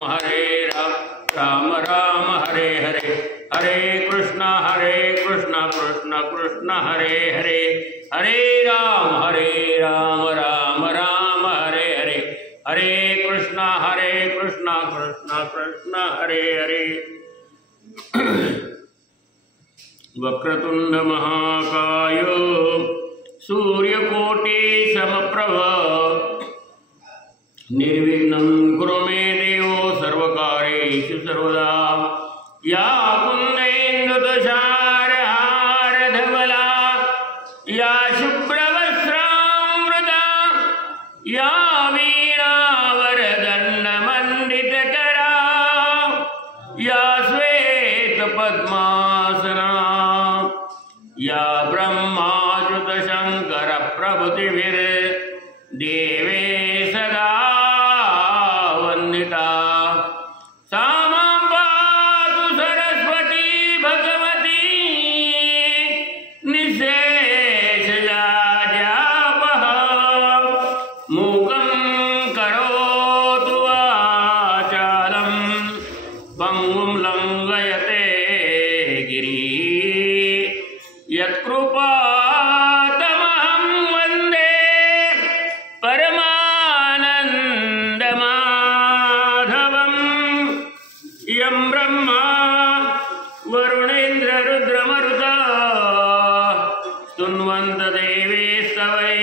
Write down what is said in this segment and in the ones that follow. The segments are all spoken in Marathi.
हरे राम राम राम हरे हरे हरे कृष्ण कृष्ण कृष्ण हरे हरे हरे राम राम राम हरे हरे हरे कृष्ण कृष्ण कृष्ण हरे हरे। वक्रतुंड महाकाय सूर्यकोटि समप्रभ निर्विघ्नं कुरु मे देवो सर्वकार्येषु सर्वदा। या कुन्देन्दुतुषारहारधवला या शुभ्रवस्त्रामृता या वीणावरदण्डमण्डितकरा या श्वेतपद्मासना या ब्रह्माच्युतशङ्करप्रभृतिभिर्देवे सदा वन्दिता। सा मां पातु सरस्वती भगवती निःशेषजाड्यापः। मूकं करोतु वाचालं पङ्गुं लङ्घयते गिरिं यत्कृपातमहं वन्दे परमानन्दमाधवम्। यं ब्रह्मा वरुणेन्द्ररुद्रमरुता स्तुन्वन्त देवेस्तवै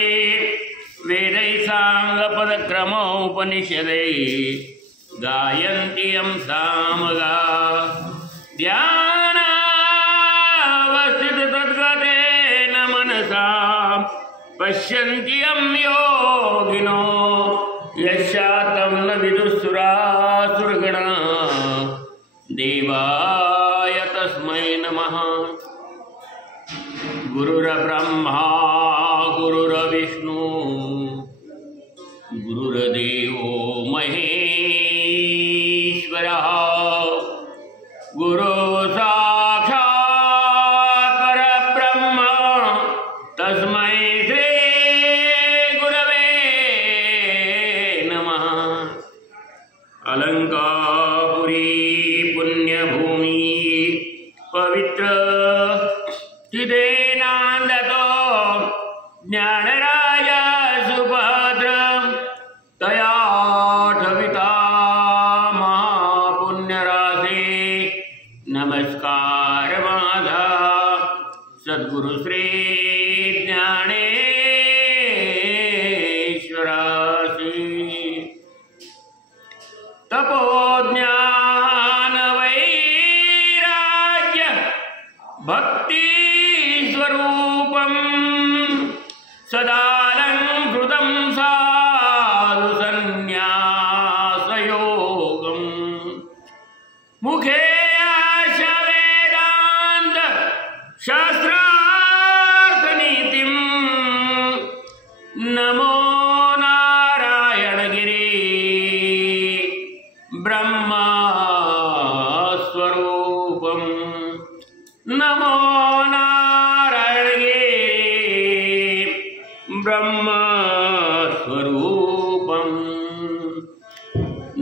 वेदैः साङ्गपदक्रमोपनिषदैः गायन्ति यं सामगा। ध्यानावस्थिततद्गतेन मनसा पश्यन्ति यं योगिनो यस्यातं न विदुःसुरासुरगणा। देवाय तस्मै नमः। गुरुर्ब्रह्मा गुरुर्विष्णु गुरुर्देवो महेश्वरः गुरु साक्षात् परब्रह्म तस्मै श्री गुरवे नमः। अलंकापुरी पुण्यभूमि पवित्र चिदेनान्दतो ज्ञानराजा सुभद्र तयाठविता महापुण्यराशे। नमस्कार माझा सद्गुरु श्री ज्ञानेश्वरासी। तपोज्ञान वैराग्य भक्ति स्वरूपं सदालंकृतं साधु संन्यासयोगं। मुखे वेदांत शास्त्रार्थनीतिं नमो नारायणगिरि ब्रह्मस्वरूपं नमो नारायणगिरि ब्रह्मस्वरूपं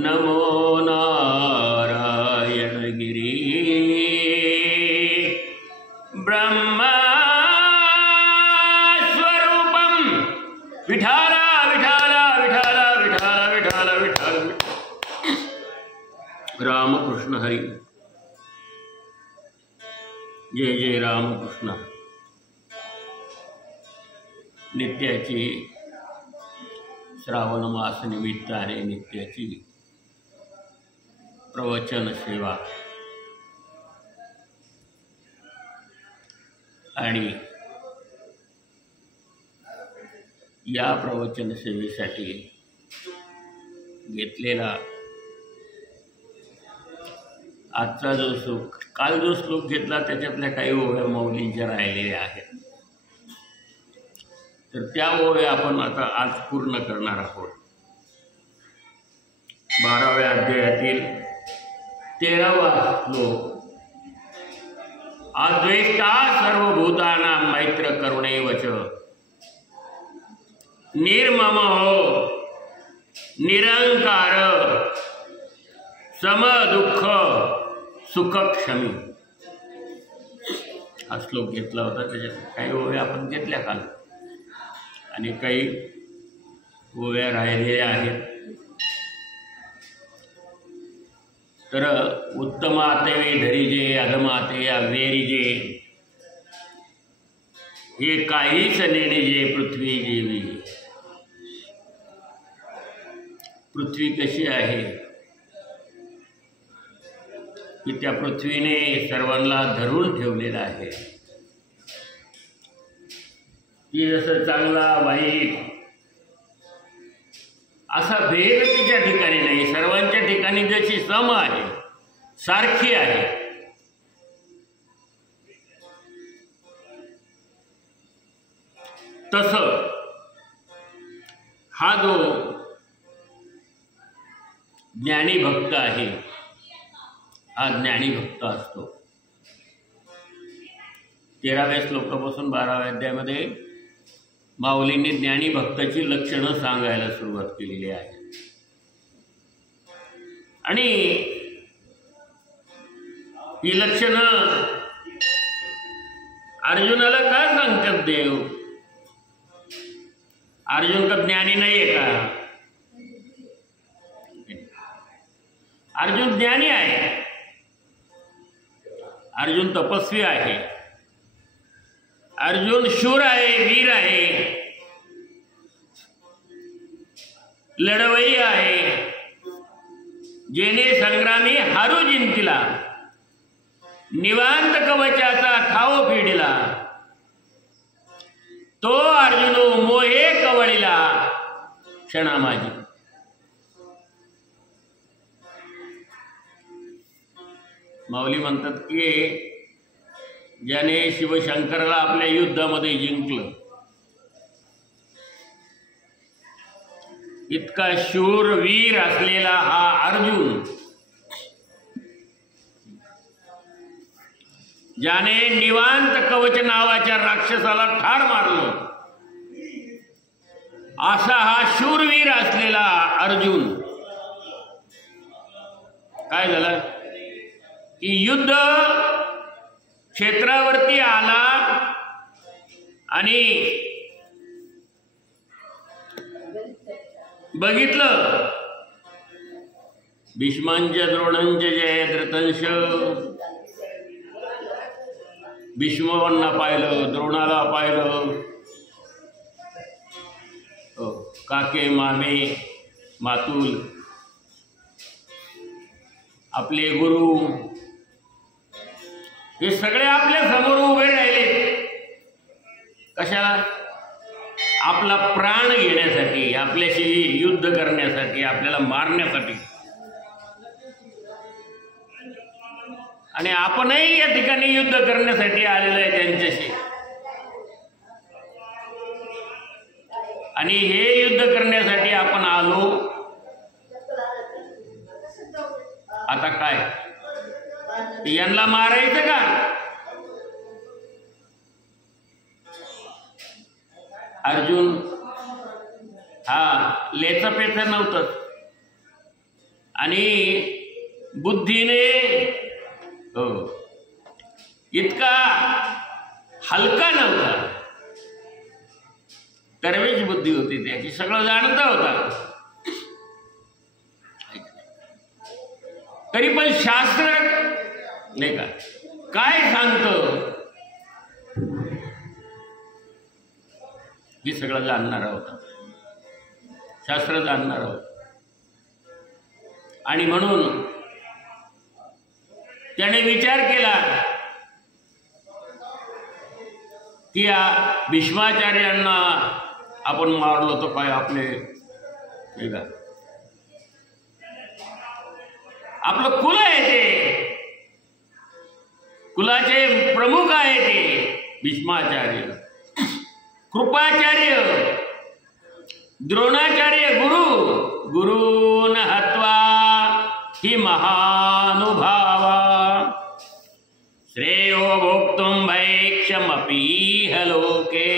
नमो नारायणगिरि ब्रह्मस्वरूपं। विठाल विठाल विठाल विठाल विठाल विठाल रामकृष्ण हरी। जय जय रामकृष्ण। नित्याची श्रावण मास निमित्ताने नित्याची प्रवचन सेवा आणि या प्रवचन सेवेसाठी घेतलेला आजचा जो श्लोक, काल जो श्लोक घेतला त्याच्यातल्या काही ओव्या मौलींच्या राहिलेल्या आहेत, तर त्या ओव्या आपण आता आज पूर्ण करणार आहोत। 12व्या अध्यायातील 13वा श्लोक। अद्वेष्टा सर्वभूतानां मैत्र करुणैव च निर्ममो निरंकार सम दुःख सुख क्षमी हा श्लोक घेतला होता. त्याच्यात काही ओव्या आपण घेतल्या काल आणि काही ओव्या राहिलेल्या आहेत. तर उत्तम आते धरिजे अधमाते अवेरिजे हे काहीच नेणेजे पृथ्वी जेवी. पृथ्वी कशी आहे की त्या पृथ्वीने सर्वांना धरून ठेवलेलं आहे. ती जसं चांगला वाईट असा भेद तिच्या ठिकाणी नाही. सर्वांच्या ठिकाणी जशी सम आहे सारखी आहे. तसं हा जो ज्ञानी भक्त आहे हा ज्ञानी भक्त असतो. 13व्या श्लोकापासून 12व्या अध्यायामध्ये माऊलींनी ज्ञानी भक्ताची लक्षणं सांगायला सुरुवात केलेली आहे. आणि ही लक्षणं अर्जुनाला का सांगतात देव? अर्जुन का ज्ञानी नाहीये का? अर्जुन ज्ञानी आहे. अर्जुन तपस्वी आहे. अर्जुन शूर आहे, वीर आहे, लढवई आहे. जेने संग्रामी हारू जिंकला, निवांत कवचाचा ठाव फिडिला, तो अर्जुनो मोहे कवळिला क्षणा माझी. माऊली म्हणतात की ज्याने शिवशंकराला आपल्या युद्धामध्ये जिंकलं, इतका शूर वीर असलेला हा अर्जुन, ज्याने निवांत कवच नावाच्या राक्षसाला ठार मारलं, असा हा शूरवीर असलेला अर्जुन काय झालं की युद्ध क्षेत्रावरती आला आणि बघितलं भीष्मांच्या द्रोणांचे जय धृतंश. भीष्मांना पाहिलं, द्रोणाला पाहिलं, काके मामे मातुल आपले गुरु हे सगळे आपल्या समोर उभे राहिले. कशाला? आपला प्राण घेण्यासाठी, आपल्याशी युद्ध करण्यासाठी, आपल्याला मारण्यासाठी. आणि आपणही या ठिकाणी युद्ध करण्यासाठी आलेलो आहे त्यांच्याशी. आणि हे युद्ध करण्यासाठी आपण आलो. आता काय यांना मारायचं का? अर्जुन हा लेचा पेचा नव्हताच आणि बुद्धीने इतका हलका नव्हता. तरवेच बुद्धी होती त्याची, सगळं जाणता होता. तरी पण शास्त्र नाही का काय सांगतं हे सगळं जाणणारा होता. शास्त्र जाणणारा होता. आणि म्हणून त्याने विचार केला की या भीष्माचार्यांना आपण मारलो तर काय आपले हे का आपलं कुल आहे, ते कुलाचे प्रमुख आहे ते भीष्माचार्य, कृपाचार्य, द्रोणाचार्य, गुरुन हत्वा हि महानुभावा श्रेयो भोक्तुं भैक्षमपीह लोके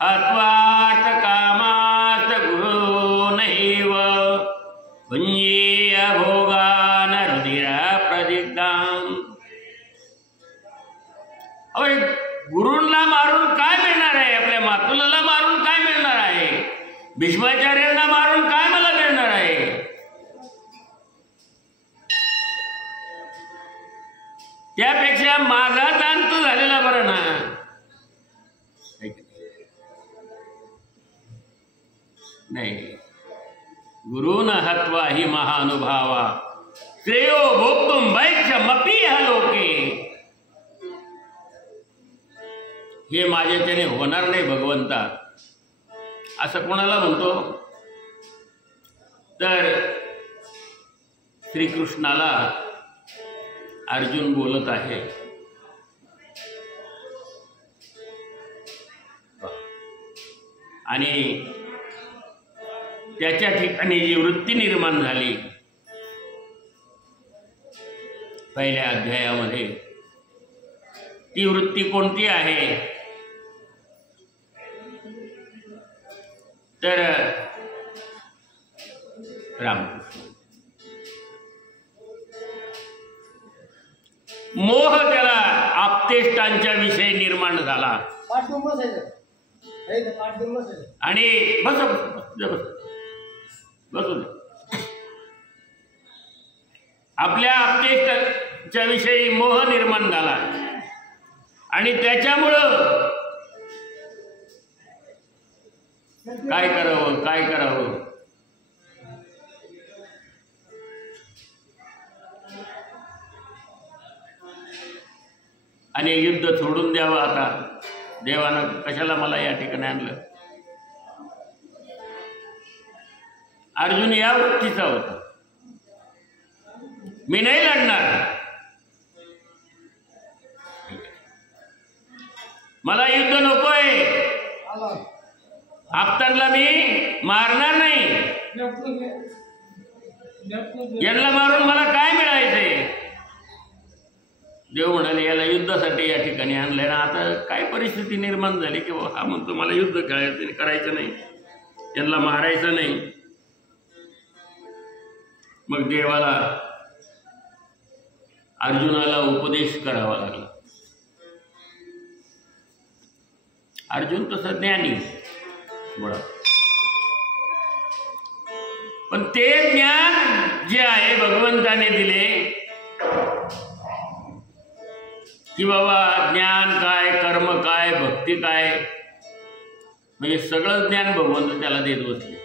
हत्वार्थ कामार्थ गुरुनैव भुञ्जीय भोग भीष्माचार्यांना मारून काय मला मिळणार आहे? त्यापेक्षा माझाच अंत झालेला बरं ना. नाही, गुरुन हत्वा ही महानुभावा श्रेयो भोक्तुम वैक्षमपि लोके. हे माझ्याच्याने होणार नाही भगवंता, असं कोणाला म्हणतो? तर श्रीकृष्णाला अर्जुन बोलत आहे. आणि त्याच्या ठिकाणी जी वृत्ती निर्माण झाली पहिल्या अध्यायामध्ये, ती वृत्ती कोणती आहे? तर रामकृष्ण. मोह त्याला आप्तेष्टांच्या विषयी निर्माण झाला. आणि बसू दे, आपल्या आप्तेष्टांच्या विषयी मोह निर्माण झाला आणि त्याच्यामुळं काय करावं आणि युद्ध सोडून द्यावं. आता देवानं कशाला मला या ठिकाणी आणलं? अर्जुन या वृत्तीचा होता, मी नाही लढणार, मला युद्ध नकोय, आपतांना मी मारणार नाही, यांना मारून मला काय मिळायचंय? देव म्हणाले याला युद्धासाठी या ठिकाणी आणलंय ना. आता काय परिस्थिती निर्माण झाली की हा म्हणतो मला युद्ध करायचं नाही, यांना मारायचं नाही. मग देवाला अर्जुनाला उपदेश करावा लागला. अर्जुन तसं ज्ञानी मुळात, पण ते ज्ञान जे आहे भगवंताने दिले की बाबा ज्ञान काय, कर्म काय, भक्ती काय, म्हणजे सगळं ज्ञान भगवंत त्याला देत बसले.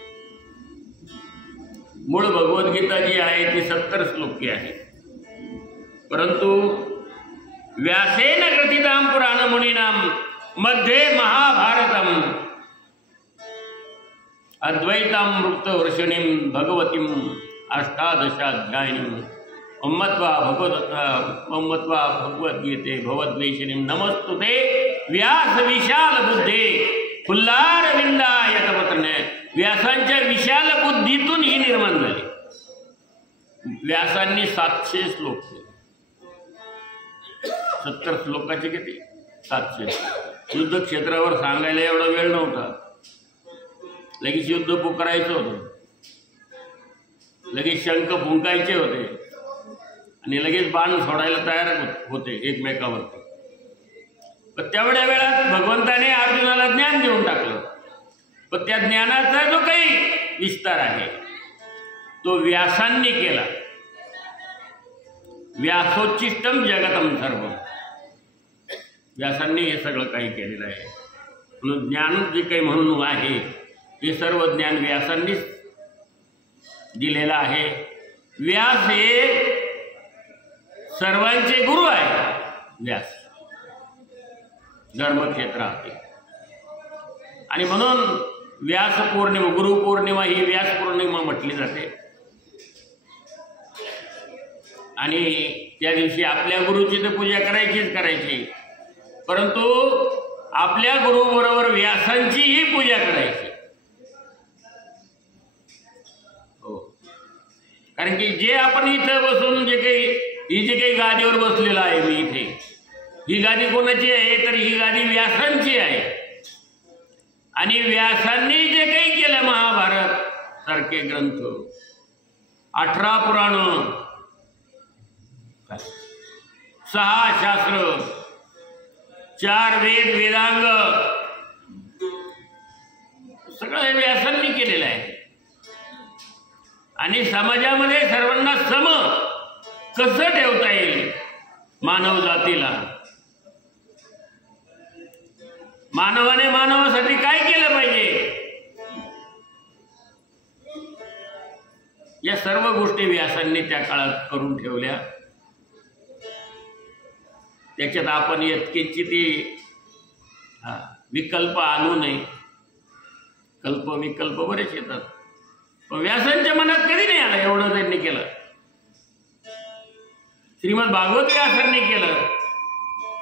मूळ भगवद्गीता जी आहे ती 70 श्लोकी आहे, परंतु व्यासेन ग्रथितां पुराणमुनीनां मध्ये महाभारतम अद्वैतामृतवर्षिणीं भगवतीं अष्टादशाध्यायिनीं मम्मत्वा भगवद्गीते भवद्वेषिणीं नमस्तुते व्यास विशाल बुद्धे फुल्लारविंदायतपत्रने. व्यासांच्या विशाल बुद्धीतून ही निर्माण झाली. व्यासांनी 700 श्लोक केले. 70 श्लोकाचे किती? 700. युद्ध क्षेत्रावर सांगायला एवढा वेळ नव्हता. लगेच युद्ध पुकारायचं होतं, लगेच शंख फुंकायचे होते आणि लगेच बाण सोडायला तयार होते एकमेकावरती. पण तेवढ्या वेळात भगवंताने अर्जुनाला ज्ञान देऊन टाकलं. पण त्या ज्ञानाचा जो काही विस्तार आहे तो व्यासांनी केला. व्यासोच्चिष्टम जगतम सर्व. व्यासांनी हे सगळं काही केलेलं आहे. म्हणून ज्ञान जे काही म्हणून आहे हे सर्व ज्ञान व्यासांनीच दिलेलं आहे. व्यास हे सर्वांचे गुरु आहे. व्यास धर्मक्षेत्रात आणि म्हणून व्यास पौर्णिमा, गुरुपौर्णिमा ही व्यास पौर्णिमा म्हटली जाते. आणि त्या दिवशी आपल्या गुरुची तर पूजा करायची, परंतु आपल्या गुरुबरोबर व्यासांचीही पूजा करायची. हो, कारण की जे आपण इथं बसून जे काही गादीवर बसलेलं आहे मी इथे, ही गादी कोणाची आहे? तर ही गादी व्यासांची आहे. आणि व्यासांनी जे काही केलं, महाभारत सारखे ग्रंथ, 18 पुराण, 6 शास्त्र, 4 वेद वेदांग, सगळं हे व्यासांनी केलेलं आहे. आणि समाजामध्ये सर्वांना सम कसं ठेवता येईल, मानव जातीला, मानवाने मानवासाठी काय केलं पाहिजे, या सर्व गोष्टी व्यासांनी त्या काळात करून ठेवल्या. त्याच्यात आपण यत्किंचित ती विकल्प आणू नये. कल्प विकल्प बरेच येतात, पण व्यासांच्या मनात कधी नाही आलं. एवढं त्यांनी केलं. श्रीमद भागवत व्यासांनी केलं,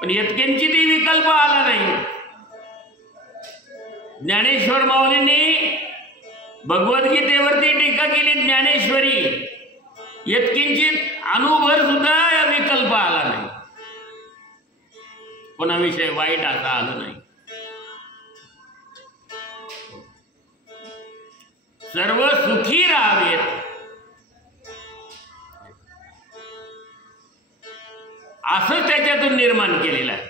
पण यत्किंचितही विकल्प आला नाही. ज्ञानेश्वर माऊलींनी भगवद्गीतेवरती टीका केली, ज्ञानेश्वरी, यत्किंचित अनुभर सुद्धा विकल्प आला नाही. कोणाविषयी वाईट असं आलं नाही. सर्व सुखी राहावेत असं त्याच्यातून निर्माण केलेलं आहे.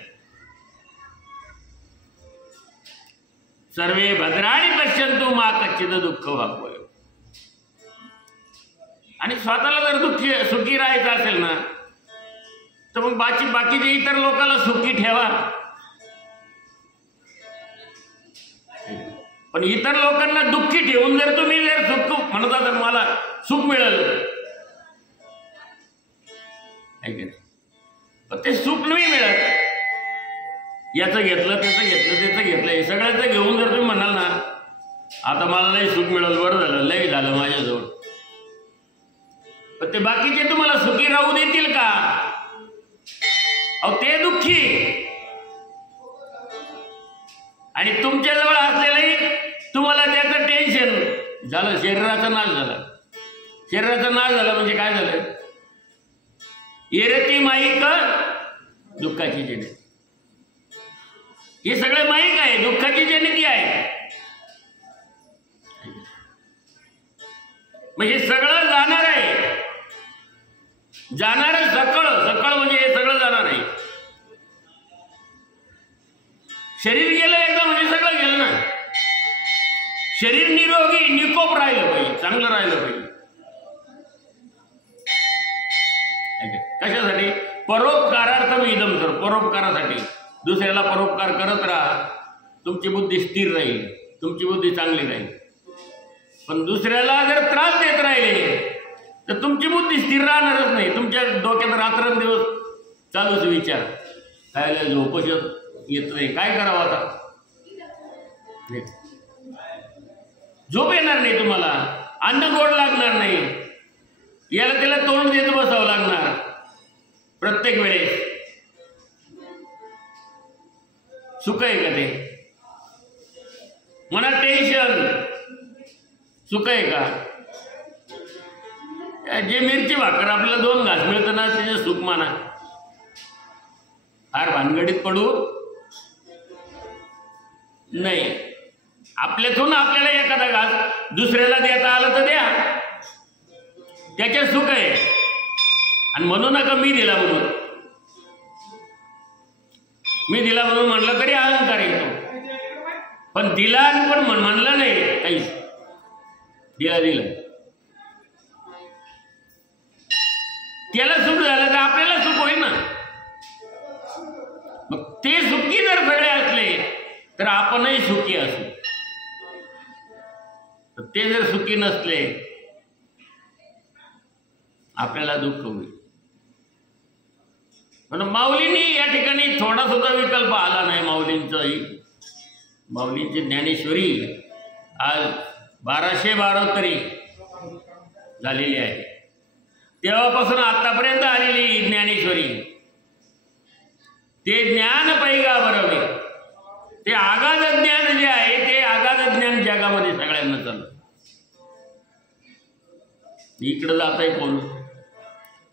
सर्वे भद्राणी पश्यन्तु मा कच्चित दुःख वापय. आणि स्वतःला जर सुखी राहायचं असेल ना, तर मग बाकीचे इतर लोकांना सुखी ठेवा. पण इतर लोकांना दुःखी ठेवून जर तुम्ही सुख म्हणता तर मला सुख मिळेल, पण ते सुख नाही मिळत. याचं घेतलं, त्याचं घेतलं, त्याचं घेतलं, हे सगळ्याचं घेऊन जर तुम्ही म्हणाल ना, आता मला लई सुख मिळेल, बरं झालं, लई झालं माझ्याजवळ, पण ते बाकीचे तुम्हाला सुखी राहू देतील का? अहो ते दुःखी. आणि तुमच्याजवळ असलेलंही तुम्हाला त्याचं टेन्शन झालं. शरीराचा नाश झाला. शरीराचा नाश झाला म्हणजे काय झालं? येरती माईक दुःखाची जनित. हे सगळं माईक आहे, दुःखाची जनिती आहे. म्हणजे सगळं जाणार आहे. जाणार सकळ, सकळ म्हणजे हे सगळं जाणार आहे. शरीर गेलं एकदा म्हणजे सगळं गेलं ना. शरीर निरोगी निकोप राहिलं पाहिजे, चांगलं राहिलं पाहिजे. कशासाठी? परोपकारार्थम इदम सर. परोपकारासाठी, दुसऱ्याला परोपकार करत राहा. तुमची बुद्धी स्थिर राहील, तुमची बुद्धी चांगली राहील. पण दुसऱ्याला जर त्रास देत राहिले तर तुमची बुद्धी स्थिर राहणारच नाही. तुमच्या डोक्यात रात्रंदिवस चालूच विचार, खायला झोपच येत नाही, काय करावं आता? झोप येणार नाही तुम्हाला, अन्न गोड लागणार नाही, याला त्याला तोंड देत बसावं लागणार प्रत्येक वेळेस. सुख आहे का ते? मनात टेन्शन, सुख आहे का? जे मिरची भाकर आपल्याला 2 घास मिळतं ना, त्याचे सुख माना. फार भानगडीत पडू नाही. आपल्यातून आपल्याला एखादा घास दुसऱ्याला देता आलं तर द्या, त्याचे सुख आहे. आणि म्हणू नका मी दिला म्हणून. मी दिला म्हणून म्हणलं तरी अहंकार येतो. पण दिला पण म्हणलं नाही काहीच, दिला त्याला सुख झालं तर आपल्याला सुख होईल ना. मग ते सुखी जर सगळे असले तर आपणही सुखी असू. ते जर सुखी नसले आपल्याला दुःख होईल. म्हणून माऊलींनी या ठिकाणी थोडा सुद्धा विकल्प आला नाही. माऊलींची ज्ञानेश्वरी आज 1212 झालेली आहे. तेव्हापासून आतापर्यंत आलेली ज्ञानेश्वरी, ते ज्ञान पैगा बरवे, ते आगाध ज्ञान जे आहे ते आगाध ज्ञान जगामध्ये सगळ्यांना चाललं. इकडं जाताय कोण,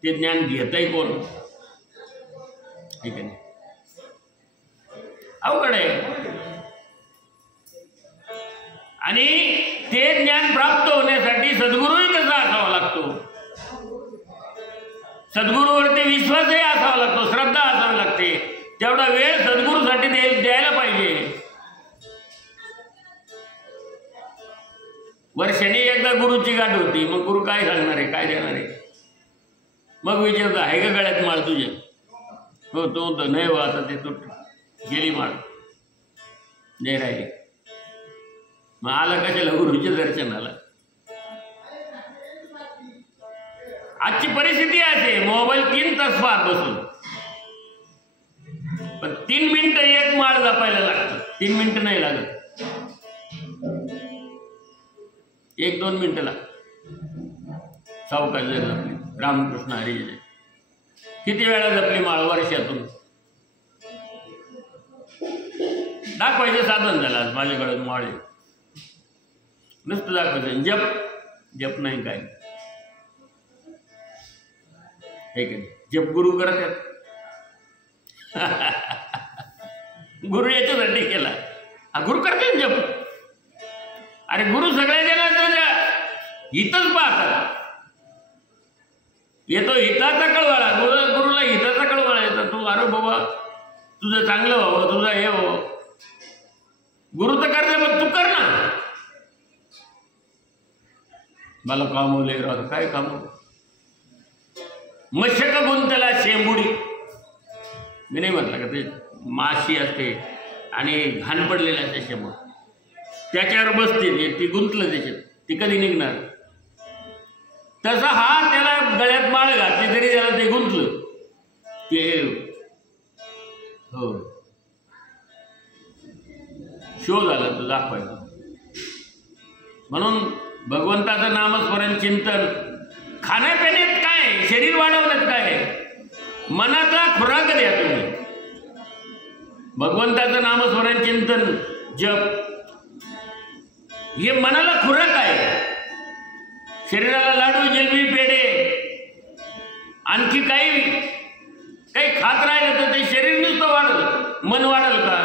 ते ज्ञान घेताय कोण? ठीक आहे, अवघड आहे. आणि ते ज्ञान प्राप्त होण्यासाठी सद्गुरूही कसा असावा लागतो, सद्गुरूवरती विश्वासही असावा लागतो, श्रद्धा असावी लागते. तेवढा वेळ सद्गुरूसाठी द्यायला पाहिजे. वर्षाने एकदा गुरुची गाठ होती, मग गुरु काय सांगणार आहे, काय देणार आहे? मग विचारतो आहे का गळ्यात माळ तुझ्या? हो, तो म्हणतो नाही हो, आता ते तुट गेली माळ, नाही राहिली. मग आला कशाला गुरुच्या दर्शनाला? आजची परिस्थिती असे, मोबाईल 3 तास पाहत बसून, पण 3 मिनिटं एक माळ जपायला लागतं. 3 मिनिटं नाही लागत, 1-2 मिनिटं लागतात. सावकाश जर जपली, रामकृष्ण हरी जय. किती वेळा जपली माळ वर्षातून? दाखवायचं साधन झालं आज माझ्याकडे माळ आहे. नुसतं दाखवायचं, जप नाही काय. हे की जप गुरु करतात. गुरु याच्यासाठी केला, गुरु करते जप. अरे गुरु सगळ्या जणांच्या हितच पाहतात. येतो हिताचा कळवाळा, गुरुला हिताचा कळवाळा येतो. तू अरे बाबा तुझं चांगलं व्हावं, तुझं हे व्हावं. गुरु तर करते, पण तू कर ना. मला कामवले राहत, काय काम? मशक गुंतला शेंबुडी. मी नाही म्हटलं का ते माशी असते आणि घाण पडलेल्या असते शेंबूड, त्याच्यावर बसते, ती गुंतलं त्याच्यात, ती कधी निघणार? तसा हा त्याला गळ्यात माळ घातली तरी त्याला ते गुंतलं. ते हो शो झाला तो दाखवायचा. म्हणून भगवंताचं नामस्मरण, चिंतन, खाण्यापिण्यात काय, शरीर वाढवण्यात काय, मनाचा खुराक द्या तुम्ही. भगवंताचं नामस्मरण, चिंतन, जप हे मनाला खुराक आहे. शरीराला लाडू, जिलबी, पेढे आणखी काही खात राहिलं तर ते शरीर नुसतं वाढल, मन वाढल का?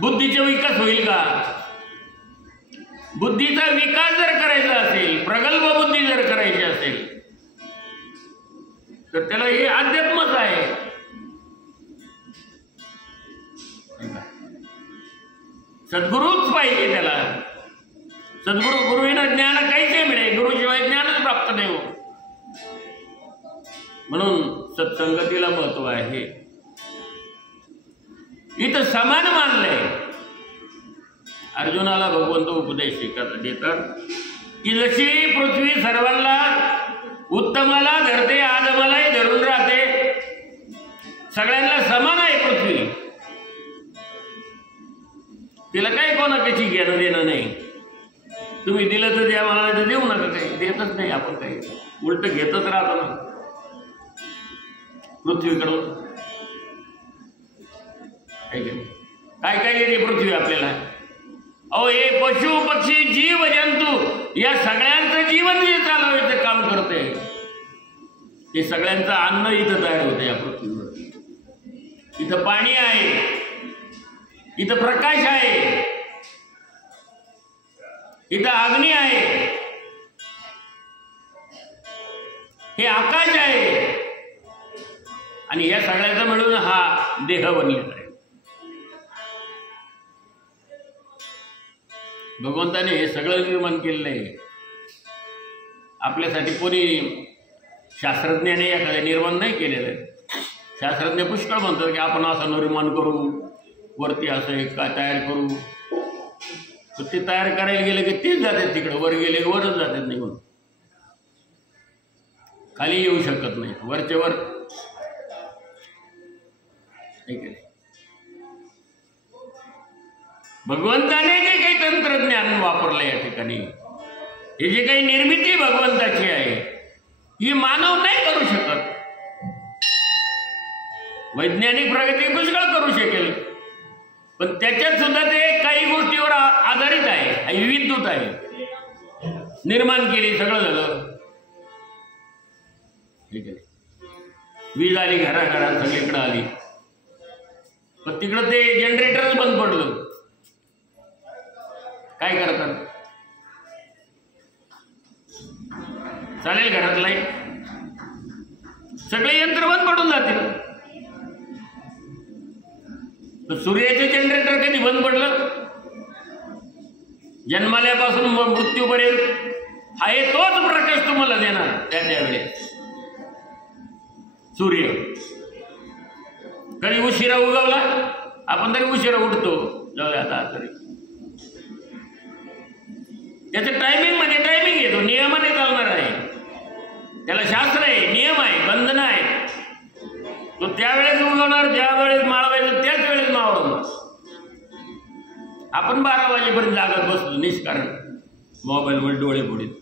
बुद्धीचा विकास होईल का? बुद्धीचा विकास जर करायचा असेल, प्रगल्भ बुद्धी जर करायची असेल, तर त्याला हे अध्यात्मच आहे. सद्गुरूच पाहिजे त्याला. गुरुविना ज्ञान काहीच मिळेल, गुरुशिवाय ज्ञानच प्राप्त नाही हो. म्हणून सत्संगतीला महत्व आहे. इथं समान मानलंय. अर्जुनाला भगवंत उपदेश देतात की जशी पृथ्वी सर्वांना उत्तमाला धरते, आदमालाही धरून राहते, सगळ्यांना समान आहे पृथ्वी. तिला काही कोणाची घेणं देणं नाही. तुम्ही दिलं तर द्या, मला तर देऊ नका. काही देतच नाही आपण, काही उलट घेतच राहतो ना पृथ्वीकडून. काय काय येते पृथ्वी आपल्याला? अहो हे पशु पक्षी जीव जंतू या सगळ्यांचं जीवन जे चालवायचं काम करते, ते सगळ्यांचं अन्न इथं तयार होतं या पृथ्वीवर. इथं पाणी आहे, इथं प्रकाश आहे, इथं अग्नी आहे, हे आकाश आहे, आणि या सगळ्याचा मिळून हा देह बनलेला आहे. भगवंताने हे सगळं निर्माण केलेलं आहे आपल्यासाठी. कोणी शास्त्रज्ञाने एखाद्या निर्माण नाही केलेलं आहे. शास्त्रज्ञ पुष्कळ म्हणतात की आपण असं निर्माण करू, वरती असं एक काय तयार करू. तर ते तयार करायला गेलं की तेच जातात तिकडे, वर गेले की वरच जातात निघून, खाली येऊ शकत नाही. वरच्या वर भगवंताने जे काही तंत्रज्ञान वापरलं या ठिकाणी, हे जे काही निर्मिती भगवंताची आहे, ही मानव नाही करू शकत. वैज्ञानिक प्रगती पुष्कळ करू शकेल, पण त्याच्यात सुद्धा ते काही गोष्टीवर आधारित आहे, विविधता आहे. निर्माण केली, सगळं झालं, ठीक आहे. वीज आली, घराघरात सगळीकडे आली, पण तिकडं ते जनरेटरच बंद पडलं. काय करतात? चालेल घरात लाईट, सगळे यंत्र बंद पडून जातील. सूर्याचे जनरेटर कधी बंद पडलं? जन्मल्यापासून मृत्यूपर्यंत आहे तोच प्रकाश तुम्हाला देणार त्यावेळेस. सूर्य कधी उशिरा उगवला, आपण तरी उशिरा उठतो, जाऊया आता तरी त्याचं टायमिंग येतो, नियमाने चालणार आहे, त्याला शास्त्र आहे, नियम आहे, बंधन आहे. तो त्यावेळेस उगवणार, ज्या वेळेस माळवायचं त्याच वेळेस मावळणार. आपण 12 वाजेपर्यंत जागत बसलो निष्कारण मोबाईलवर डोळे फोडीत.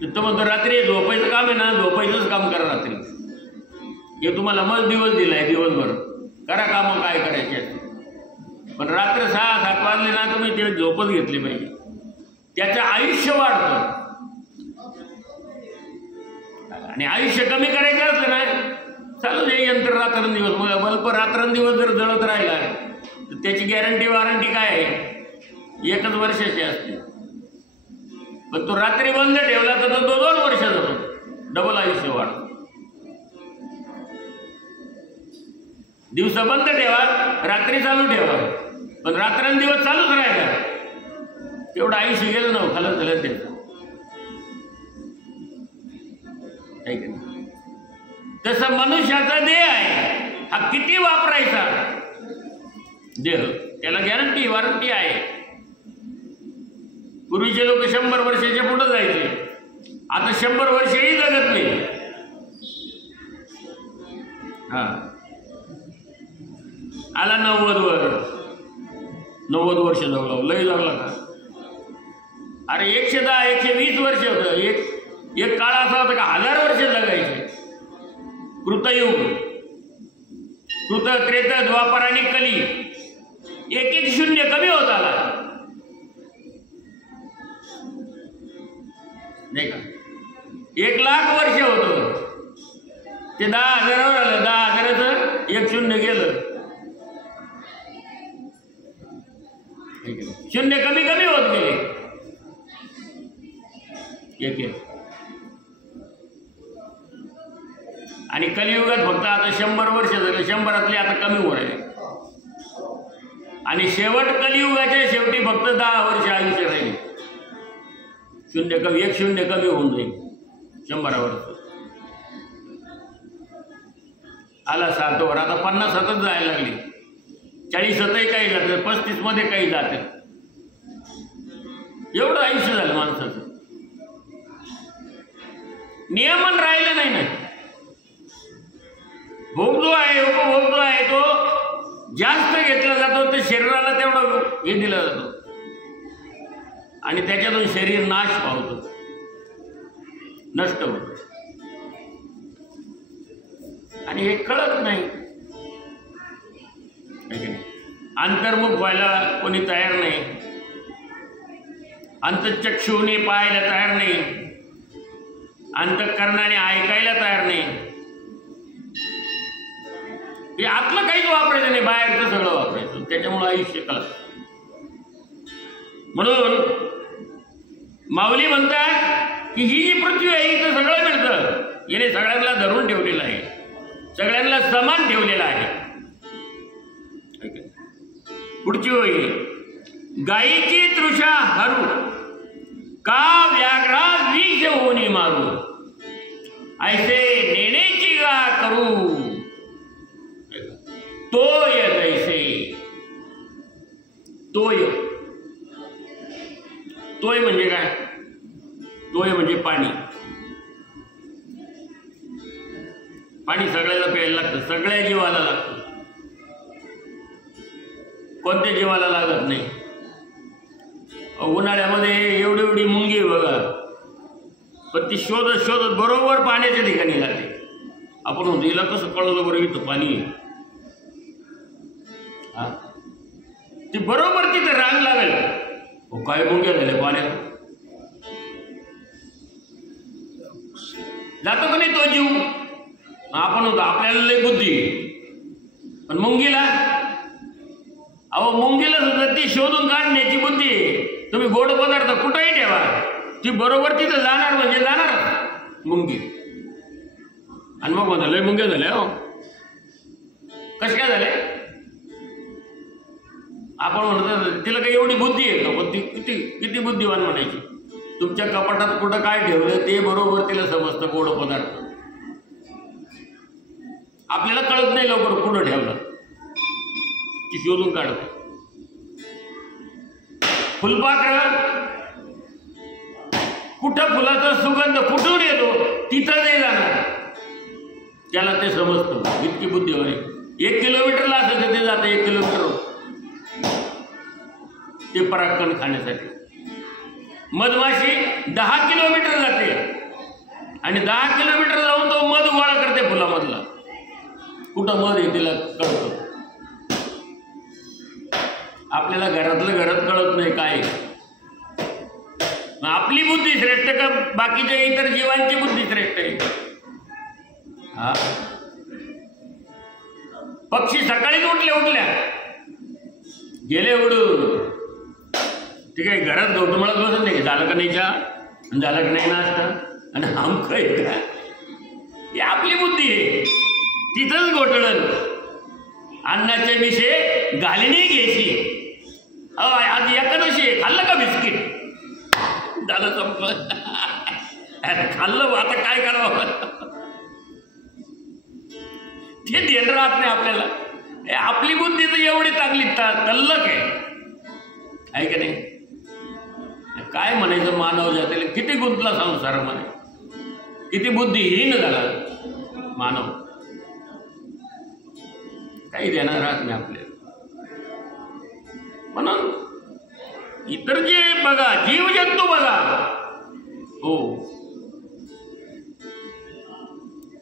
तिथं म्हणतो रात्री झोपायचं काम आहे ना, झोपायचंच काम करा रात्री. हे तुम्हाला मग दिवस दिलाय, दिवसभर करा कामं काय करायचे. पण रात्र 6-7 वाजले ना तुम्ही ते झोपच घेतली पाहिजे. त्याचं आयुष्य वाढतं. आणि आयुष्य कमी करायचं असलं ना, चालू दे यंत्र रात्रंदिवस. मग बल्ब रात्रंदिवस जर जळत राहिला तर त्याची गॅरंटी वॉरंटी काय आहे? 1 वर्षाची असते. पण तो रात्री बंद ठेवला तर तो 2 वर्ष जातो, डबल आयुष्य वाढतं. दिवसा बंद ठेवा, रात्री चालू ठेवा, पण रात्रंदिवस चालूच राहिला तेवढं आयुष्य गेलं ना, खालच झालं त्याचं. तसं मनुष्याचा देह आहे, हा किती वापरायचा देह, त्याला गॅरंटी वॉरंटी आहे. पूर्वीचे लोक 100 वर्षाच्या पुढे जायचे, आता 100 वर्षही जगत नाही. हा आला 90 वर्ष जगला, लय जगला का? अरे 110 120 वर्ष होतं. एक काळ असा होता का 1000 वर्ष जगायचे. कृतयुग, कृत, त्रेत, द्वापर आणि कली, 1-1 शून्य कमी होत आला नाही का? 1,00,000 वर्ष होतं ते 10,000वर आलं. 10,000चं 1 शून्य गेलं. शून्य कमी कमी होत गेले. एक आणि कलियुगात फक्त आता 100 वर्ष झाले, 100रातले आता कमी होत आहे. आणि शेवट कलियुगाच्या शेवटी फक्त 10 वर्ष आयुष्य राहील. 1 शून्य कमी होऊन जाईल 100 वर्ष. आला 7 वर, आता 50 जायला लागली, 40 काही जातं, 35 मध्ये काही जातं. एवढं आयुष्य झालं माणसाचं. नियमन राहिलं नाही ना. भोग जो आहे, उपभोग जो आहे तो जास्त घेतला जातो, तर शरीराला तेवढं हे दिला जातो आणि त्याच्यातून शरीर नाश पावतो, नष्ट होतं. आणि हे कळत नाही. अंतर्मुख व्हायला कोणी तयार नाही, अंतःचक्षुने पाहायला तयार नाही, अंतःकरणाने ऐकायला तयार नाही. हे आतलं काहीच वापरायचं नाही, बाहेरचं सगळं वापरायचं. त्याच्यामुळे आयुष्य कळत. म्हणून माऊली म्हणतात की ही जी पृथ्वी आहे इथं सगळं मिळतं. याने सगळ्यांना धरून ठेवलेलं आहे, सगळ्यांना समान ठेवलेलं आहे. पुढची होई, गायीची तृषा हरू का व्याघ्रा विष होणी मारू, ऐसे नेण्याची गा करू तोय जैसे. तोय म्हणजे काय? तोय म्हणजे पाणी. पाणी सगळ्याला प्यायला लागतं, सगळ्या जीवाला लागतं. कोणत्या जीवाला लागत नाही? उन्हाळ्यामध्ये एवढी मुंगी बघा, पण ती शोधत बरोबर पाण्याच्या ठिकाणी लागते. आपण म्हणतो हिला कसं कळलं बरं इथं पाणी? ती बरोबर तिथं रांग लागेल. काय मुंग्या झाल्या पाण्यात? जातो का नाही तो जीव? आपण होतो आपल्याला लय बुद्धी, पण मुंगीला, अहो मुंगीला सुद्धा ती शोधून काढण्याची बुद्धी आहे. तुम्ही गोड पदार्थ कुठेही ठेवा, ती बरोबर तिथं जाणार म्हणजे जाणार मुंगी. आणि मग म्हणा लय मुंग्या झाल्या. हो कशा काय झाल्या? आपण म्हणतो तिला काही एवढी बुद्धी आहे का, पण ती किती किती बुद्धिवान म्हणायची. तुमच्या कपाटात कुठं काय ठेवलं ते बरोबर तिला समजतं गोड पदार्थ. आपल्याला कळत नाही लवकर कुठं ठेवलं, ती शोधून काढते. फुलपाखरं कुठं फुलाचा सुगंध कुठून येतो तिथं नाही जाणार, त्याला ते समजतं. इतकी बुद्धिवान आहे. 1 किलोमीटरला असेल ते जातं 1 किलोमीटर ते परागकण खाण्यासाठी. मधमाशी 10 किलोमीटर जाते आणि 10 किलोमीटर जाऊन तो मध गोळा करते फुलामधला. कुठं मध आहे तिला कळतं. आपल्याला घरातलं घरात कळत नाही काय. आपली बुद्धी श्रेष्ठ का बाकीच्या इतर जीवांची बुद्धी श्रेष्ठ आहे? हा, पक्षी सकाळीच उठल्या गेले उडून. ठीक आहे, घरात गौतमळात बसत नाही, झालं का नाही चहा, झालं का नाही नाश्ता, आणि आमक आहे का. ही आपली बुद्धी आहे. तिथंच घोटळण. अन्नाचे विषय घालणी घ्यायची. आज एकादशी आहे, खाल्लं का बिस्किट, झालं संपलं. खाल्लं आता काय करावं ते ध्यान राहत नाही आपल्याला. आपली बुद्धी तर एवढी चांगली तल्लक आहे का नाही. काय म्हणायचं मानव जातीला किती गुंतला संसारामध्ये, किती बुद्धिहीन झाला मानव, काही देणार राहत नाही आपल्याला. म्हणून इतर जे बघा, जीवजंतू बघा, हो,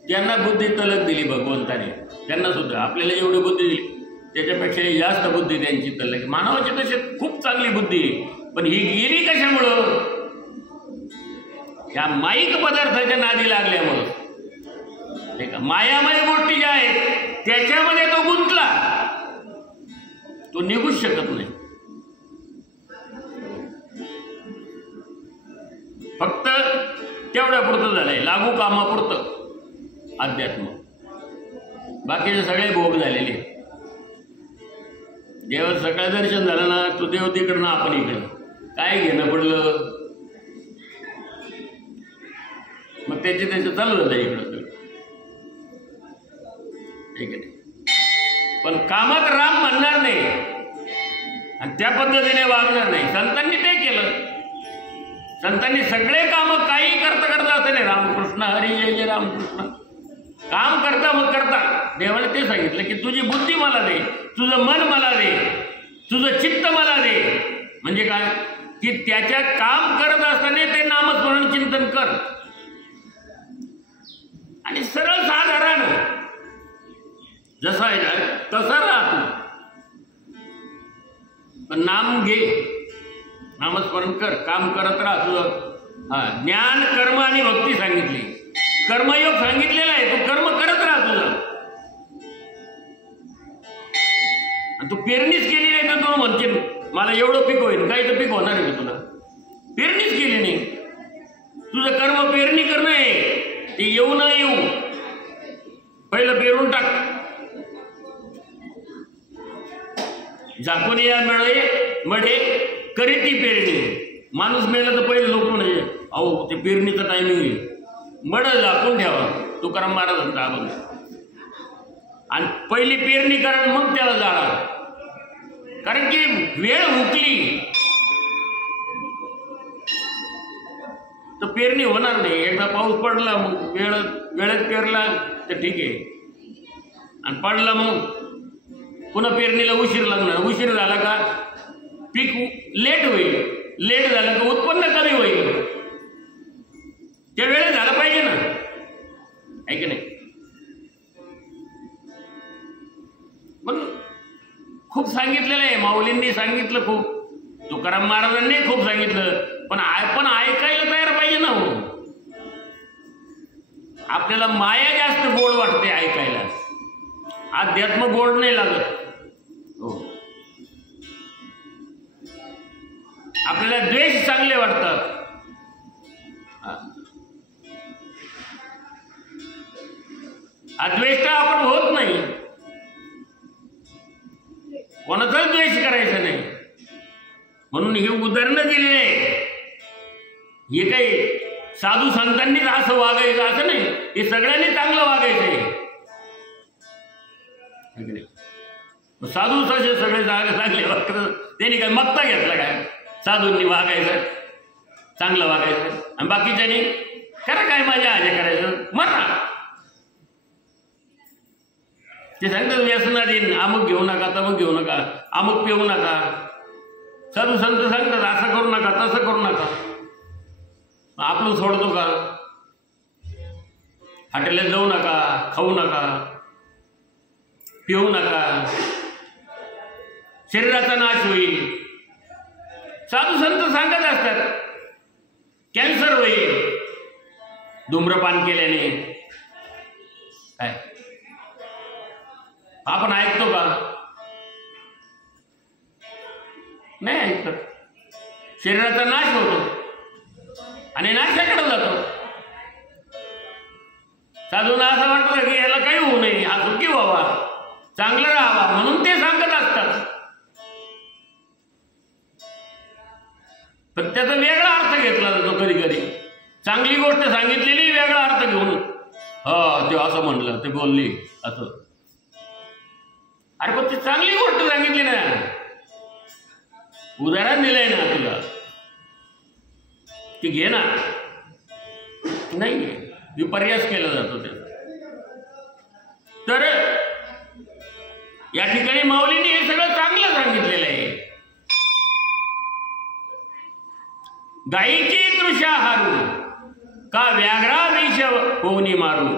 त्यांना बुद्धी तलक दिली भगवंताने. त्यांना सुद्धा आपल्याला जेवढी बुद्धी दिली त्याच्यापेक्षा जास्त बुद्धी त्यांची तलक. मानवाची तशी खूप चांगली बुद्धी, पण ही गिरी कशामुळं, ह्या माईक पदार्थाच्या नादी लागल्यामुळं. नाही का, मायामय गोष्टी ज्या आहेत त्याच्यामध्ये तो गुंतला, तो निघूच शकत नाही. फक्त तेवढ्या पुरतं झालंय, लागू कामापुरतं अध्यात्म. बाकीचे सगळे भोग झालेले. देवाचं सकाळ दर्शन झालं ना, तो देव तिकडनं आपण इकडं, काय घेणं पडलं, मग त्याचं चालू झालं इकडं. ठीक आहे, पण कामात राम म्हणणार नाही आणि त्या पद्धतीने वागणार नाही. संतांनी ते केलं. संतांनी सगळे काम काही करता करता असं नाही, रामकृष्ण हरी जय जय रामकृष्ण, काम करता मग करता देवाने ते सांगितलं की तुझी बुद्धी मला दे, तुझं मन मला दे, तुझं चित्त मला दे. म्हणजे काय की त्याच्या काम करत असताना ते नामस्मरण चिंतन कर आणि सरळ साधारण जसा आहे तसा राह तू, पण नाम घे, नामस्मरण कर, काम करत राहा तुझं. हा, ज्ञान कर्म आणि भक्ती सांगितली, कर्मयोग सांगितलेला आहे, तू कर्म करत राहा तुझं. आणि तू पेरणीच केली नाही तर तू म्हणशील मला एवढं पीक होईल, काही तर पीक होणार आहे का तुला. पेरणीच केली नाही, तुझं कर्म पेरणी करणं आहे. ते येऊ न येऊ पहिलं पेरून टाक. झाकून या मढे करीती पेरणी. माणूस मेला तर पहिले लोक म्हणजे अहो ते पेरणीचं टायमिंग होईल, मड झाकून ठेवा. तुकाराम महाराजांचा आबंध. आणि पहिली पेरणी करा मग त्याला जाळा, कारण की वेळ हुकली तर पेरणी होणार नाही. एकदा पाऊस पडला मग वेळेत पेरला तर ठीक आहे, आणि पडला मग पुन्हा पेरणीला उशीर लागणार. उशीर झाला का पीक लेट होईल, लेट झालं का उत्पन्न कमी होईल. त्या वेळेत झालं पाहिजे ना, आहे की नाही. पण खूप सांगितलेलं आहे, माऊलींनी सांगितलं खूप, तुकाराम महाराजांनी खूप सांगितलं, पण ऐकायला तयार पाहिजे ना. हो, आपल्याला माया जास्त गोड वाटते ऐकायला, अध्यात्म गोड नाही लागत. हो, आपल्याला द्वेष चांगले वाटतात. अद्वेष्ट आपण होत नाही. कोणाचाच द्वेष करायचा नाही. म्हणून ही उदाहरणं दिलेली आहे. हे काही साधू संतांनीच असं वागायचं असं नाही, हे सगळ्यांनी चांगलं वागायचं आहे. साधू तसे सगळे चांगले वागतात, त्यांनी काय मत्ता घेतला काय? साधूंनी वागायचं, चांगलं वागायचं, आणि बाकीच्यानी करा काय माझ्या आज्या करायचं, मरा. ते सांगतात व्यसनाधीन, अमुक घेऊ नका, तमुक घेऊ नका, अमुक पिऊ नका. साधू संत सांगतात असं करू नका, तसं करू नका. आपलं सोडतो का? हॉटेलात जाऊ नका, खाऊ नका, पिऊ नका, शरीराचा नाश होईल. साधू संत सांगत असतात कॅन्सर होईल धूम्रपान केल्याने. काय आपण ऐकतो का? नाही ऐकत. शरीराचा नाश होतो आणि नाशाकडे जातो. साधूंना असं वाटतं की याला काही होऊ नये, हा सुखी व्हावा, चांगलं राहावा, म्हणून ते सांगत असतात. पण त्याचा वेगळा अर्थ घेतला जातो कधी कधी. चांगली गोष्ट सांगितलेली वेगळा अर्थ घेऊन ते असं म्हणलं, ते बोलली असं. अरे पण ती चांगली गोष्ट सांगितली ना, उदाहरण दिलंय ना तुला, ती घे ना. नाही विपर्यास केला जातो त्याचा. तर या ठिकाणी माऊलीने हे सगळं चांगलं सांगितलेलं आहे. गायीची तृषा हारू का व्याघ्रा विष होऊनी मारू,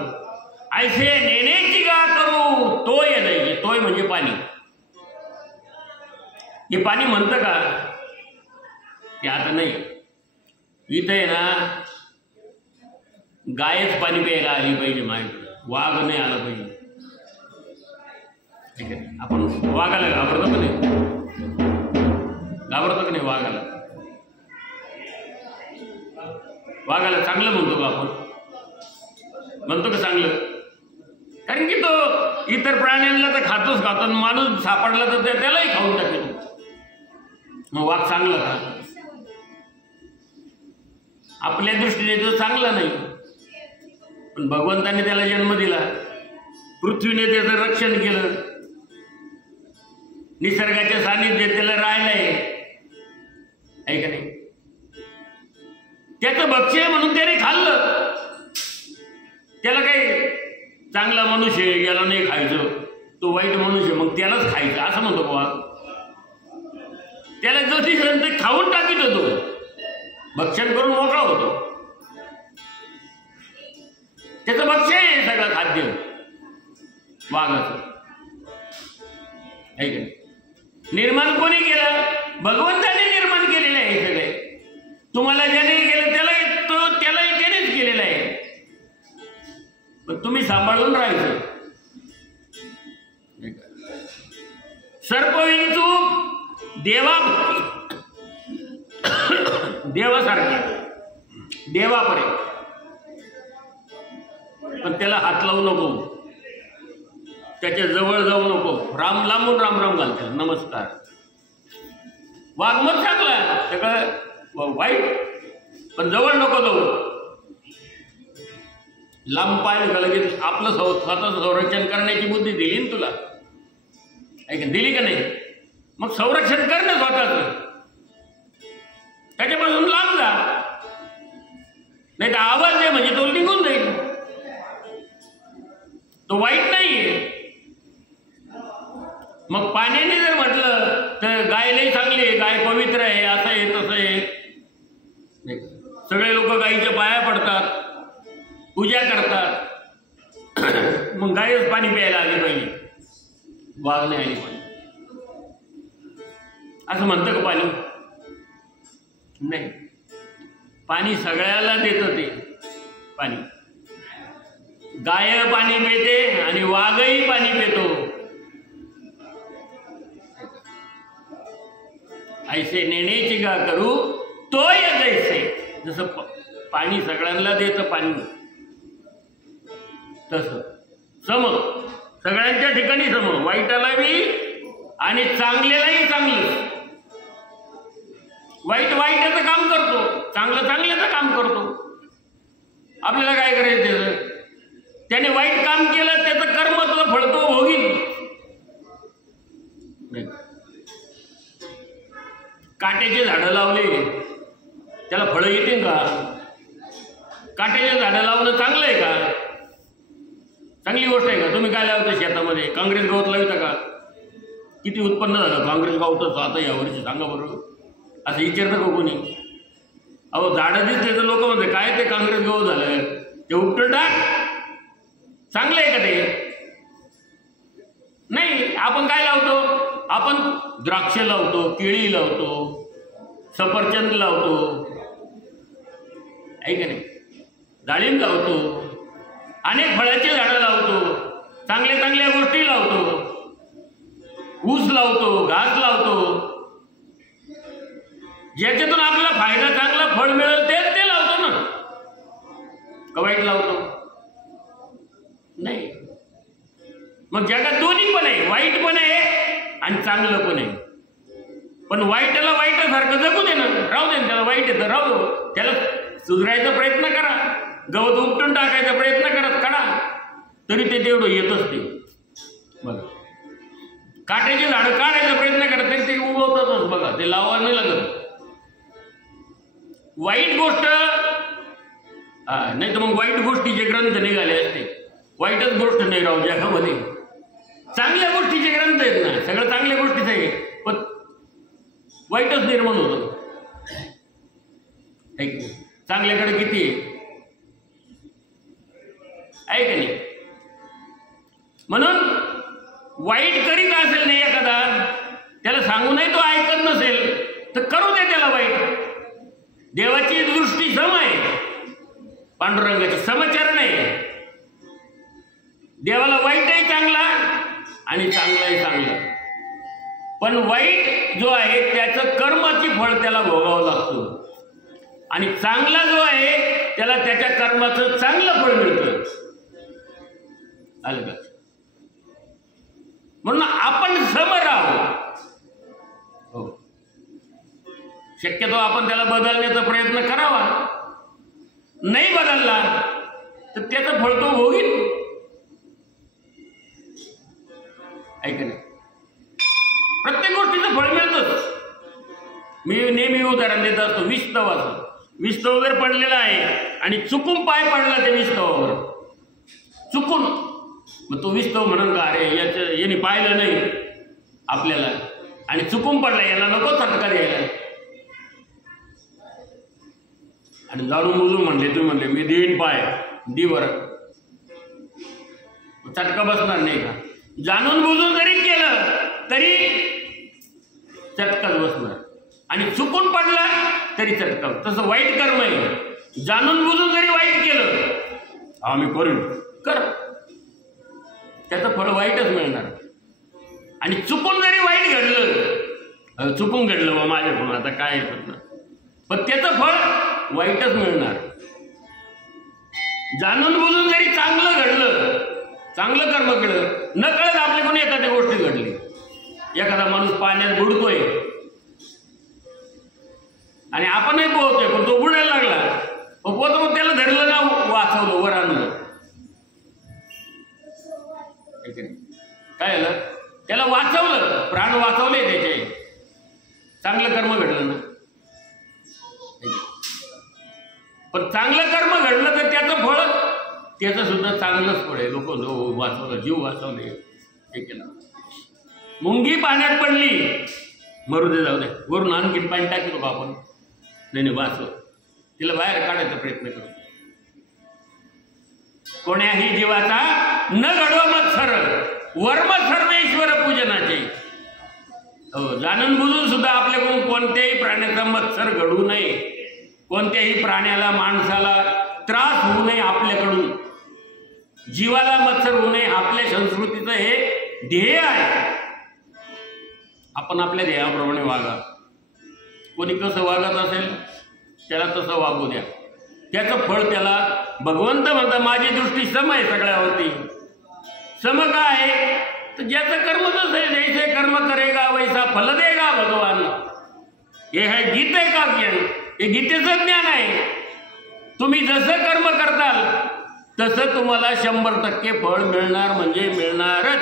ऐसे नेनेची गा करू तोय नाही. तोय म्हणजे पाणी. हे पाणी म्हणतं का? ते आता नाही. इथं आहे ना गायच पाणी प्यायला आली पाहिजे माझ्याकडे, वाघ नाही आला पाहिजे. ठीक आहे, आपण वाघाला घाबरतो का नाही? घाबरतो का नाही वाघाला? वाघाला चांगलं म्हणतो का आपण? म्हणतो का चांगलं? कारण की तो इतर प्राण्यांना तर खातोच खातो, माणूस सापडला तर त्यालाही खाऊन टाकेल. मग वाघ चांगला का? आपल्या दृष्टीने तो चांगला नाही, पण भगवंताने त्याला जन्म दिला, पृथ्वीने त्याचं रक्षण केलं, निसर्गाच्या सानिध्यात त्याला राहिलंय, आहे का नाही? त्याचं भक्ष्य म्हणून त्याने खाल्लं. त्याला काही चांगला मनुष्य याला नाही खायचं, तो वाईट मनुष्य मग त्यालाच खायचं असं म्हणतो का? त्याला जो दिसलं ते खाऊन टाकीत होतो, भक्षण करून मोकळा होतो. त्याचं भक्ष्य आहे सगळं खाद्य वाघाचं, आहे का नाही? निर्माण कोणी केलं? भगवंताने निर्माण केलेलं आहे सगळे. तुम्हाला ज्याने केलं त्यालाही त्यानेच केलेलं आहे, पण तुम्ही सांभाळून राहायचं. सर्पविंचू देवासारखे देवापर्यंत, पण त्याला हात लावू नको, त्याच्या जवळ जाऊ नको, राम लांबून राम राम घालते, नमस्कार. वाघ मग चांगला, सगळं वाईट, पण जवळ नको जाऊ. लांब पाहिलं का लगेच आपलं स्वतःचं संरक्षण करण्याची बुद्धी दिली ना तुला, दिली का नाही? मग संरक्षण कर ना स्वतःच, त्याच्यापासून लांब जा. नाही तर आवाज आहे म्हणजे तो निघून जाईल. तो वाईट नाहीये. मग पाण्याने जर म्हटलं तर गाय लई चांगली आहे, गाय पवित्र आहे, असं आहे तसं आहे. सगळे लोक गायीच्या पाया पडतात, पूजा करतात. मग गायच पाणी प्यायला आली पाहिजे, वाघ नाही आली पाहिजे असं म्हणतं का पाणी? नाही. पाणी सगळ्याला देतं ते पाणी. गाय पाणी पिते आणि वाघही पाणी पितो. ऐसे नेण्याची गा करू तोय जैसे. जसं पाणी सगळ्यांना देतं पाणी, तसं सम सगळ्यांच्या ठिकाणी सम, वाईटाला बी आणि चांगल्यालाही चांगलं. वाईट वाईटाचं काम करतो, चांगलं चांगल्याचं काम करतो. आपल्याला काय करायचं त्याचं? त्याने वाईट काम केलं, त्याचं कर्म फळ तो भोगील. काट्याचे झाडं लावले त्याला फळं येतील का? काट्याचे झाडं लावणं चांगलं आहे का? चांगली गोष्ट आहे का? तुम्ही काय लावता शेतामध्ये? काँग्रेस गवत लावता का? किती उत्पन्न झालं काँग्रेस गवताचं आता यावर्षी सांगा बरोबर? असं विचारतं का कोणी? अहो झाडं दिसते तर लोक म्हणते काय ते काँग्रेस गवत झालं, ते उपटून टाक. चांगलं आहे का ते? नाही. आपण काय लावतो? आपण द्राक्ष लावतो, केळी लावतो, सफरचंद लावतो, आहे का नाही? डाळिंब लावतो, अनेक फळाची झाडं लावतो, चांगल्या चांगल्या गोष्टी लावतो, ऊस लावतो, घास लावतो. ज्याच्यातून आपल्याला फायदा चांगला फळ मिळेल ते लावतो ना. का वाईट लावतो? नाही. मग जगात दोन्ही पण आहे, वाईट पण आहे आणि चांगलं पण आहे. पण वाईटाला वाईटासारखं जगू दे ना, राहू दे ना. त्याला वाईट येतं राहू दे, त्याला सुधारायचा प्रयत्न करा, गवत उपटून टाकायचा प्रयत्न करत काढा, तरी ते तेवढं येतच ते. बघा काट्याची झाडं काढायचा प्रयत्न करा तरी ते उगवतातच. बघा ते लावा नाही लागत. वाईट गोष्ट नाही तर मग वाईट गोष्टीचे ग्रंथ निघाले असते. वाईटच गोष्ट नाही राहू जगामध्ये. चांगल्या गोष्टीचे ग्रंथ आहेत ना, सगळं चांगल्या गोष्टीच आहे, पण वाईटच निर्माण होतं. चांगल्याकडे किती आहे का नाही? म्हणून वाईट करीत असेल नाही एखादा, त्याला सांगूनही तो ऐकत नसेल तर करू दे त्याला वाईट. देवाची दृष्टी सम आहे, पांडुरंगाची समचरण आहे. देवाला वाईटही चांगला आणि चांगलाही चांगला. पण वाईट जो आहे त्याचं कर्माची फळ त्याला भोगावं लागतं आणि चांगला जो आहे त्याला त्याच्या कर्माचं चांगलं फळ मिळतं. आलं का? म्हणून आपण सम राहू. हो, शक्यतो आपण त्याला बदलण्याचा प्रयत्न करावा. नाही बदलला तर त्याचं फळ तो भोगील. ऐका नाही, प्रत्येक गोष्टीचं फळ मिळतंच. मी नेहमी उदाहरण देत असतो विस्तवाचं. विस्तव जर पडलेला आहे आणि चुकून पाय पडला त्या विस्तवावर, चुकून, मग तो विस्तव म्हणून का अरे याने पाहिलं नाही आपल्याला आणि चुकून पडला, याला नको चटका द्यायला. आणि जाणून बुजून म्हणले, तुम्ही म्हणले मी देईन पाय दिवर, चटका बसणार नाही का? जाणून बुजून जरी केलं तरी चटकाच बसणार आणि चुकून पडला तरी चटका. तसं वाईट कर्म आहे. जाणून बुजून जरी वाईट केलं, आम्ही करू कर, त्याचं फळ वाईटच मिळणार. आणि चुकून जरी वाईट घडलं, चुकून घडलं मग माझ्याकडून आता काय करणार, पण त्याचं फळ वाईटच मिळणार. जाणून बुजून जरी चांगलं घडलं, चांगलं कर्म केलं, न कळत आपल्याकडून एखाद्या गोष्टी घडली. एखादा माणूस पाण्यात बुडतोय आणि आपणही पोहतोय, पण तो बुडायला लागला, पोहतो मग त्याला धरलं ना, वाचवलं, वर आणलं. काय झालं? त्याला वाचवलं, प्राण वाचवले त्याचे, चांगलं कर्म घडलं ना. पण चांगलं कर्म घडलं तर त्याचं फळ त्याचं सुद्धा चांगलंच फळ आहे. लोक वाचवलं, जीव वाचवले, हे केलं. मुंगी पाण्यात पडली, मरू दे, जाऊ दे, वरून आणखीन पाणी टाकतो का आपण? नाही वाचव, तिला बाहेर काढायचा प्रयत्न करू. कोण्याही जीवाचा न घडवा मत्सर, वर्म सर्वेश्वर पूजनाचे. हो, जाणून बुजून सुद्धा आपल्याकडून कोणत्याही प्राण्याचा मत्सर घडू नये, कोणत्याही प्राण्याला, माणसाला त्रास होऊ नये आपल्याकडून, जीवाला मत्सर होऊ नये. आपल्या संस्कृतीचं हे ध्येय आहे. आपण आपल्या ध्येयाप्रमाणे वागा. कोणी कसं वागत असेल त्याला तसं वागू द्या. त्याचं फळ त्याला भगवंत म्हणता माझी दृष्टी सम आहे सगळ्यावरती. सम काय आहे तर ज्याचं कर्म तसं आहे, जैसे कर्म करेगा वैसा फल देगा भगवान. हे आहे गीते का ज्ञान, हे गीतेचं ज्ञान आहे. तुम्ही जसं कर्म करताल तसं तुम्हाला 100% फळ मिळणार म्हणजे मिळणारच.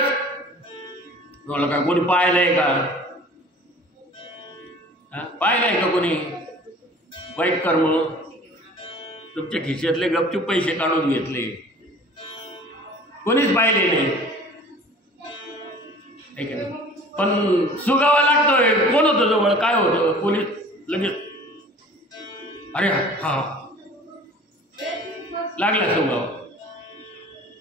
तुम्हाला काय कोणी पाहिलंय का? पाहिलंय का कोणी वाईट कर्म? तुमच्या खिशातले गपचूप पैसे काढून घेतले, कोणीच पाहिले नाही. पण सुगावा लागतोय. कोण होतं जवळ, काय होतं, पोलीस लगेच अरे हा लागला सुगावा.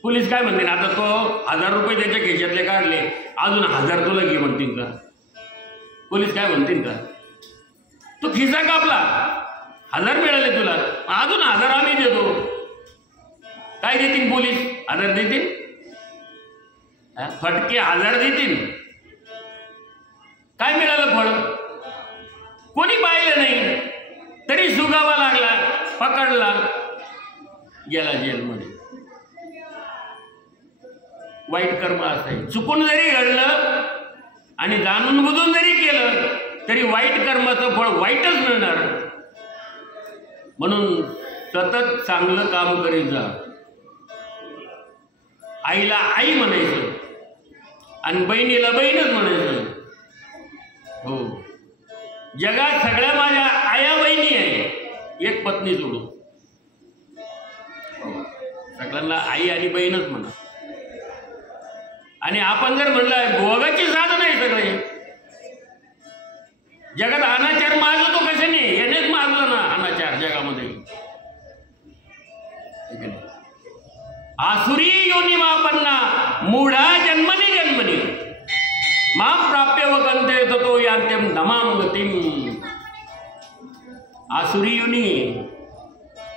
पोलीस काय म्हणते, आता तो 1000 रुपये त्याच्या खिशातले काढले, अजून 1000 तुला घे म्हणतील का? पोलीस काय म्हणतील का? तू खिसा कापला, 1000 मिळाले तुला, अजून 1000 आम्ही देतो. काय देतील पोलीस? 1000 देतील? फटके 1000 देतील. काय मिळालं फळ? कोणी पाहिलं नाही, तरी सुगावा लागला, पकडला, गेला जेलमध्ये. वाईट कर्म असं चुकून जरी घडलं आणि जाणून बुजून जरी केलं तरी वाईट कर्माचं फळ वाईटच मिळणार. म्हणून सतत चांगलं काम करीत जा. आईला आई म्हणायचं आणि बहिणीला बहीणच म्हणायचं. हो, जगात सगळ्या माझ्या आया बहिणी आहे, एक पत्नी सोडून. सगळ्यांना आई आणि बहीणच म्हणा. आणि आपण जर म्हणलं भोगाची साधन आहे सगळे, जगात अनाचार माजतो कशाने? यानेच माजला ना अनाचार जगामध्ये. आसुरी योनी मापन्ना मूढा जन्मनी जन्मनी माम प्राप्य वगंते ततो यांत्यम धमाम गतिम. आसुरी योनी,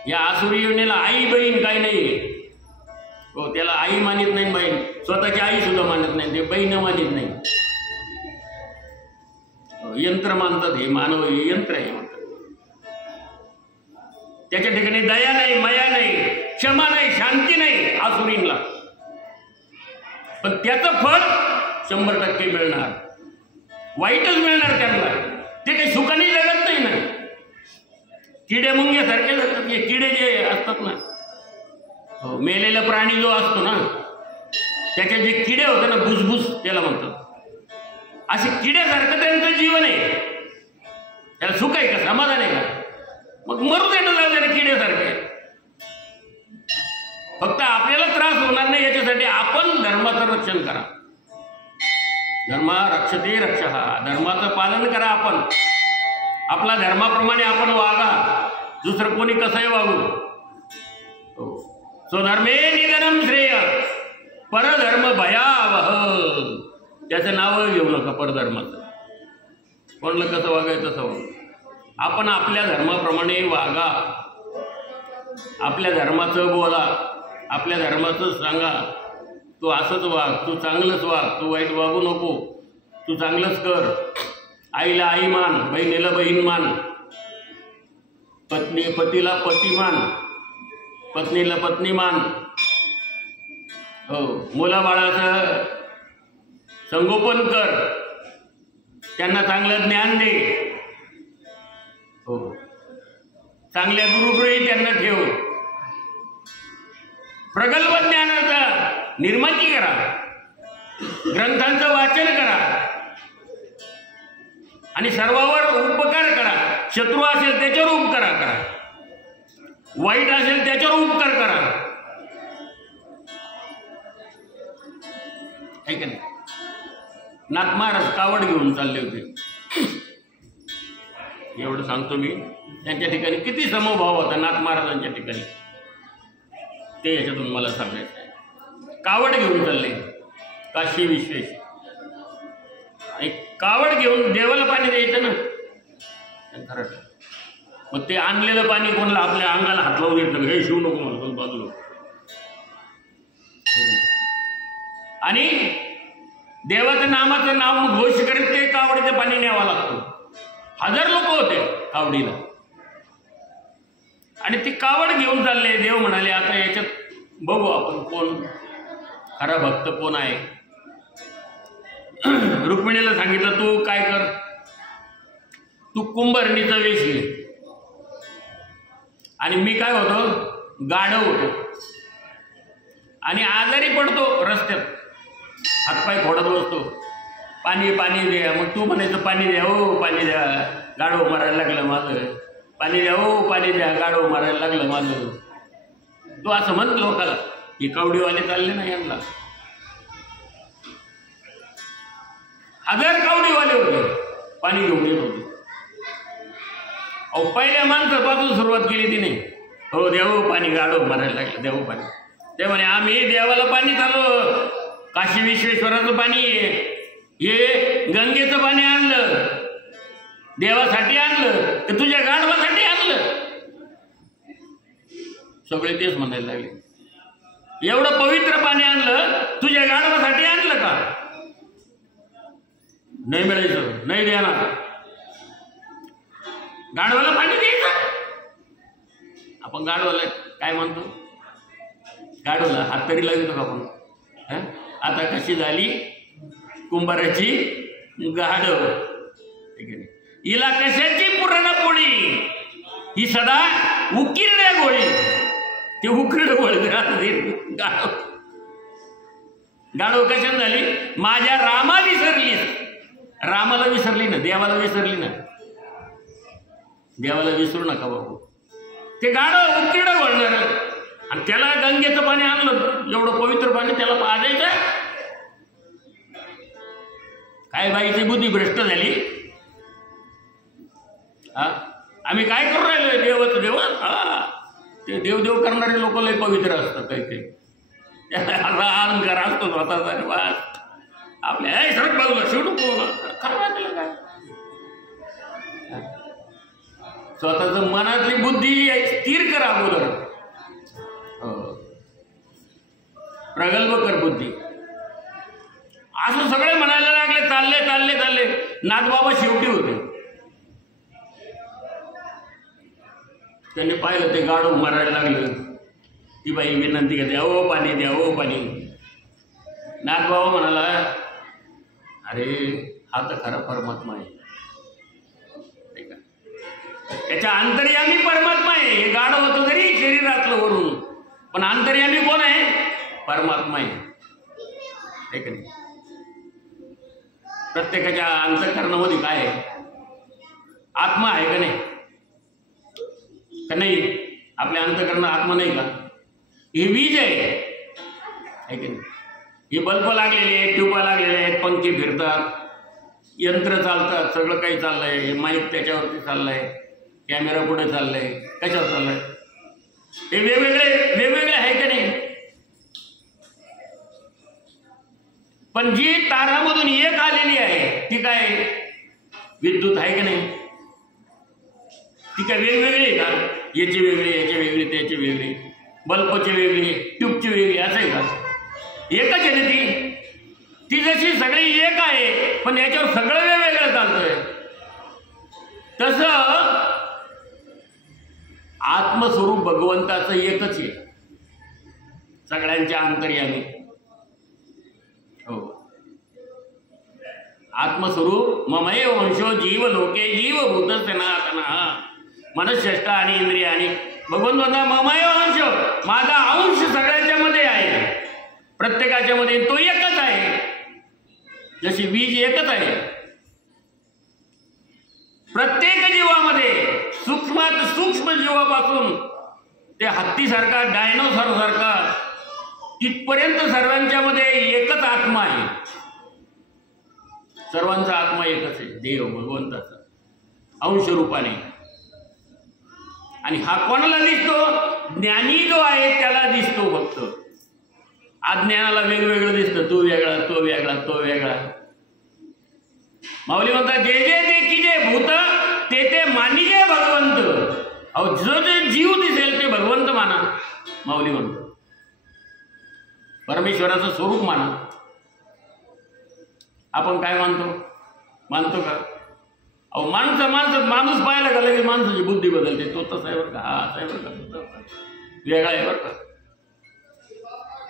या आसुरी योनीला आई बहीण काही नाही. हो, त्याला आई मानित नाही, बहीण स्वतःची आई सुद्धा मानत नाही, ते बहीण मानित नाही. यंत्र मानतात, हे मानव हे यंत्र आहे म्हणतात. त्याच्या ठिकाणी दया नाही, माया नाही, क्षमा नाही, शांती नाही आसुरींना. पण त्याचं फळ 100% मिळणार, वाईटच मिळणार त्यांना. ते काही सुखाने जगत नाही ना. किडे मुंगे सारखे जगतात. हे किडे जे असतात ना, हो, मेलेला प्राणी जो असतो ना, त्याचे जे किडे होते ना, भुसभुस त्याला म्हणतात, असे किड्यासारखं त्यांचं जीवन आहे. त्याला सुख आहे का, समाधान आहे का? मग मरू देणं जाऊ दे किड्यासारखे. फक्त आपल्याला त्रास होणार नाही याच्यासाठी आपण धर्माचं रक्षण करा. धर्मा रक्षते रक्षः, धर्माचं पालन करा. आपण आपला धर्माप्रमाणे आपण वागा. दुसरं कोणी कसंही वागू. स्वधर्मे निधनम श्रेय परधर्म भयावह. त्याचं नाव घेऊ नका परधर्माचं. कोणाला कसं वागायचं तसं वागा. आपण आपल्या धर्माप्रमाणे वागा, आपल्या धर्माचं बोला, आपल्या धर्माचं सांगा. तू असंच वाग, तू चांगलंच वाग, तू वाईट वागू नको, तू चांगलंच कर. आईला आई मान, बहिणीला बहीण मान, पतीला पती मान, पत्नीला पत्नी मान. हो, मुलाबाळाचं संगोपन कर, त्यांना चांगलं ज्ञान दे. हो, चांगल्या गुरुगृही त्यांना ठेव. प्रगल्भ ज्ञानाचा निर्मिती करा, ग्रंथांचं वाचन करा आणि सर्वावर उपकार करा. शत्रू असेल त्याच्यावर उपकार करा, वाईट असेल त्याच्यावर उपकार करा. ऐक ना, नाथ महाराज कावड घेऊन चालले होते. एवढं सांगतो मी. त्यांच्या ठिकाणी किती समभाव होता नाथ महाराजांच्या ठिकाणी, ते याच्यातून मला सांगायचं आहे. कावड घेऊन चालले काशी विश्वेश. आणि कावड घेऊन देवाला पाणी द्यायचं ना, खरं. मग ते आणलेलं पाणी कोणाला आपल्या अंगाला हात लावून घेतलं, हे शिव नको म्हणतो बाजूला. आणि देवाचं नामाचं नाव घोष करीत ते कावडीचं पाणी न्यावं लागतं. 1000 लोक होते कावडीला. आणि ती कावड घेऊन चालले. देव म्हणाले आता याच्यात बघू आपण कोण खरा भक्त कोण आहे. रुक्मिणीला सांगितलं तू काय कर, तू कुंभरणीचा वेश घे आणि मी काय होतो गाढव होतो आणि आजारी पडतो रस्त्यात, हातपाय खोडत बसतो, पाणी पाणी द्या. मग तू म्हणायचं पाणी द्या हो पाणी द्या, गाढव मारायला लागलं माझं, पाणी द्या हो पाणी द्या, गाढव मारायला लागलं माझं. तू असं म्हणत लोकाला. ही कावडीवाले चालले ना यांना, हजार कावडीवाले होते, पाणी घेऊन येत होते. अहो पहिल्या माणसापासून सुरुवात केली तिने, हो देव पाणी, गाढव मारायला लागलं देव पाणी. ते म्हणे आम्ही देवाला पाणी चालू, काशी विश्वेश्वराचं पाणी आहे, हे गंगेचं पाणी आणलं, देवासाठी आणलं तर तुझ्या गाढवासाठी आणलं. सगळे तेच म्हणायला लागले, एवढं पवित्र पाणी आणलं तुझ्या गाढवासाठी आणलं का? नाही मिळायचं, नाही देणार. गाढवाला पाणी द्यायचं. आपण गाढवाला काय म्हणतो? गाढवाला हात तरी लागतो का आपण? आता कशी झाली कुंभाराची गाढव, हिला कशाची पुरणपोळी, ही सदा उकिरड्या गोळी. ते उकिरड गोळी गाढव. गाढव कशाने झाली? माझ्या रामा विसरली. रामाला विसरली ना, देवाला विसरली ना. देवाला विसरू नका बाबू. ते गाढव उकिरड गोळणार आणि त्याला गंगेचं पाणी आणलं, एवढं पवित्र पाणी त्याला पाजायचं. काय बाईची बुद्धी भ्रष्ट झाली. आम्ही काय करू राहिलो? देवाचं देव. ते देवदेव करणारे लोक लय पवित्र असतात, काही काही अहंकार असतो स्वतःचा. बस आपल्या सरक बाजूला शेवटू काय वाटलं काय, स्वतःच मनातली बुद्धी स्थिर कर अगोदर, प्रगल्भ कर बुद्धी. असं सगळे म्हणायला लागले. चालले चालले चालले. नाथबाबा शेवटी होते. त्यांनी पाहिलं ते गाढव मारायला लागलं. ती बाई विनंती करते, ओ पाणी द्या, ओ पाणी. नाथबाबा म्हणाला, अरे हा तर खरा परमात्मा आहे, त्याच्या अंतर्यामी परमात्मा आहे. हे गाढव होतं जरी शरीरातलं वरून, पण अंतर्यामी कोण आहे? परमात्मा आहे. प्रत्येकाच्या अंतःकरणामध्ये काय आहे? आत्मा आहे का नाही? का नाही? आपल्या अंतःकरणात आत्मा नाही का? ही वीज आहे की नाही? हे बल्ब लागलेले आहेत, ट्यूबा लागलेले आहेत, पंखे फिरतात, यंत्र चालतात, सगळं काही चाललंय. माईक त्याच्यावरती चाललंय, कॅमेरा पुढे चाललाय, कशावर चाललाय? हे वेगवेगळे आहे का नाही? पण जी तारामधून एक आलेली आहे ती काय विद्युत आहे का नाही? ती काय वेगवेगळी आहे का? याची वेगळी, याची वेगळी, त्याची वेगळी, बल्बची वेगळी, ट्यूबची वेगळी, असं आहे का? एकच आहे ना ती जशी सगळी एक आहे, पण याच्यावर सगळं वेगवेगळं चालतंय. तसं आत्मस्वरूप भगवंताचं एकच आहे, सगळ्यांच्या अंतर्यामी. हो, आत्मस्वरूप ममैव वंशो जीव लोके जीवभूत सनातनः मनश्चेष्टा आणि इंद्रिय. आणि भगवंत म्हणता ममैव वंश, माझा अंश सगळ्यांच्या मध्ये आहे, प्रत्येकाच्या मध्ये तो एकच आहे. जशी वीज एकच आहे प्रत्येक जीवामध्ये, सूक्ष्मात सूक्ष्म जीवापासून ते हत्तीसारखा, डायनोसॉर सारखा, तिथपर्यंत सर्वांच्या मध्ये एकच आत्मा आहे. सर्वांचा आत्मा एकच आहे, देव भगवंताचा अंश रूपाने. आणि हा कोणाला दिसतो? ज्ञानी जो आहे त्याला दिसतो फक्त. अज्ञानाला वेगवेगळं दिसतं, तू वेगळा, तो वेगळा, तो वेगळा. माऊली म्हणतात, जे जे देखीजे भूत ते ते मानिजे भगवंत. अहो, जो जे जीव दिसेल ते भगवंत माना. माऊली म्हणतो परमेश्वराचं स्वरूप माना. आपण काय मानतो का? अहो, माणूस पाहिला का लगेच माणसाची बुद्धी बदलते. तो तसा आहे बरं का, हा असा आहे बरं का, वेगळा आहे बरं का.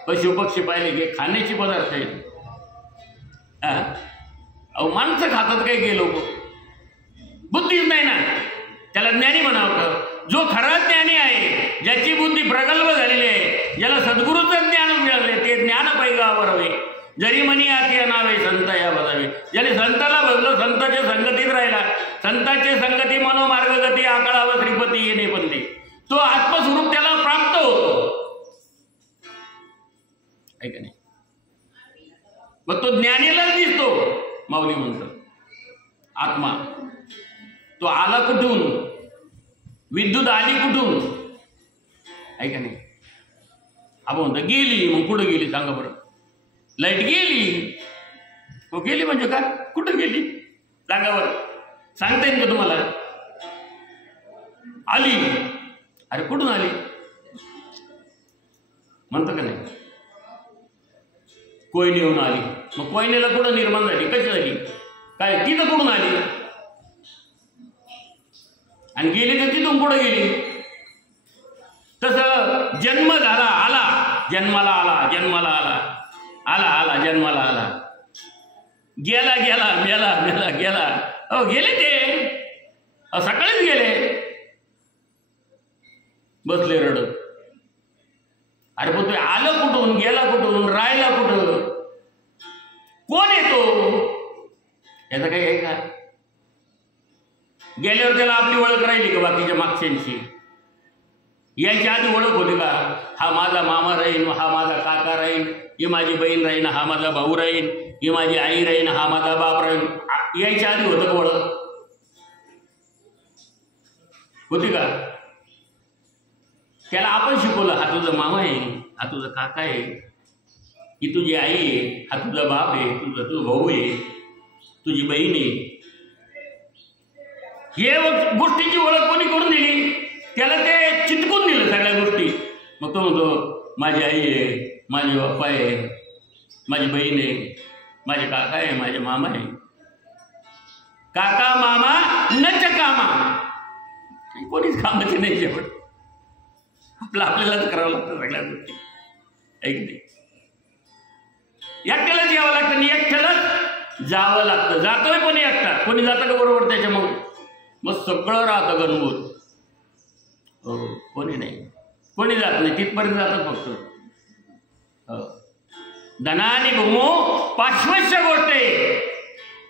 पशु पक्षी पाहिले की खाण्याची पदार्थ आहेत, अहो माणसं खातात काय गे लोक, बुद्धीच नाही ना, त्याला ज्ञानी म्हणावं. जो खरा ज्ञानी आहे, ज्याची बुद्धी प्रगल्भ झालेली आहे, ज्याला सद्गुरूचं ज्ञान मिळाले, ते ज्ञान पैगावर हवे. जरी मनी आती नावे संत या बजावे. ज्याने संताला बघलं, संताच्या संगतीत राहिला, संतांचे संगती मनोमार्गगती आकळाव श्रीपती येणे पंथी, तो आत्मस्वरूप त्याला प्राप्त होतो. ऐका नाही, मग तो ज्ञानीलाच दिसतो. माऊली म्हणतो आत्मा तो आला कुठून, विद्युत आली कुठून. ऐका नाही, आपण म्हणतो गेली, मग कुठं गेली सांगा बरं. लाईट गेली, हो गेली म्हणजे काय, कुठं गेली सांगा बरं, सांगता येईल का तुम्हाला. आली, अरे कुठून आली म्हणतं का नाही. कोयनेहून आली, मग कोयनेला कुठं निर्माण झाली, कशी झाली, काय तिथं कुठून आली, आणि गेली तर तिथून कुठं गेली. तसं जन्म झाला, आला जन्माला, आला जन्माला, आला आला आला जन्माला, आला गेला गेला, मेला मेला गेला. अहो गेले ते, सकाळीच गेले, बसले रडत. अरे पण तू आलं कुठून, गेला कुठून, राहिला कुठं, कोण येतो याचा काही आहे का. गेल्यावर त्याला आपली ओळख राहिली का बाकीच्या मागच्यांशी, यांच्या आधी ओळख होती का. हा माझा मामा राहीन, हा माझा काका राहीन, ही माझी बहीण राहीन, हा माझा भाऊ राहीन, ही माझी आई राहीन, हा माझा बाप राहीन. यायच्या आधी होतं का ओळख, होती का. त्याला आपण शिकवलं, हा तुझा मामा आहे, हा तुझा काका आहे, ही तुझी आई आहे, हा तुझा बाप आहे, तुझा भाऊ आहे, तुझी बहीण आहे. हे गोष्टीची ओळख कोणी करून दिली, त्याला ते चिटकून दिलं सगळ्या गोष्टी. मग तो म्हणतो माझी आई आहे, माझे बाप्पा आहे, माझी बहीण आहे, माझे काका आहे, माझे मामा आहे. काका मामा नच कामा, कोणीच कामाचे नाही शेवट, आपल्यालाच करावं लागतं सगळ्या गोष्टी. ऐक नाही, एकट्यालाच यावं लागतं आणि एकट्यालाच जावं लागतं. जातोय पण एकटा, कोणी जातं का बरोबर त्याच्या, मग सगळं राहतं गणभूत. हो, कोणी नाही, कोणी जात नाही, तिथपर्यंत जातं फक्त. धनानी भूमो पाश्वश्य गोष्टे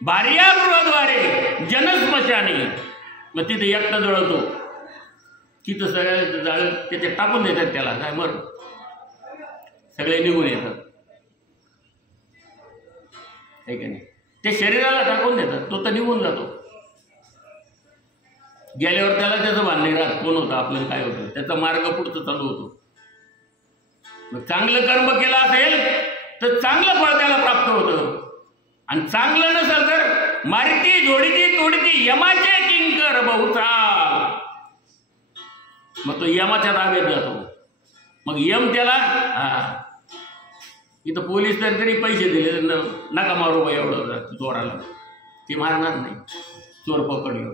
भार्यागृहद्वारे जनस्मशानी. मग तिथे एकटा जळतो, तिथं सगळ्या जाळ त्याच्यात टाकून देतात त्याला, काय मर सगळे निघून येतात. आहे का नाही, ते शरीराला टाकून देतात, तो तर निघून जातो. गेल्यावर त्याला त्याचं भान नाही राहत, कोण होतं आपलं काय होतं, त्याचा मार्ग पुढचं चालू होतो. मग चांगलं कर्म केलं असेल तर चांगलं फळ त्याला प्राप्त होतं, आणि चांगलं नसेल तर मारिती जोडीती तोडीती यमाचे किंकर बहुचाल. मग तो यमाच्या ताब्यात जातो. मग यम त्याला, इथं पोलीस तरी पैसे दिले, नका मारू बा एवढं चोराला, ते मारणार नाही चोर पकडलं.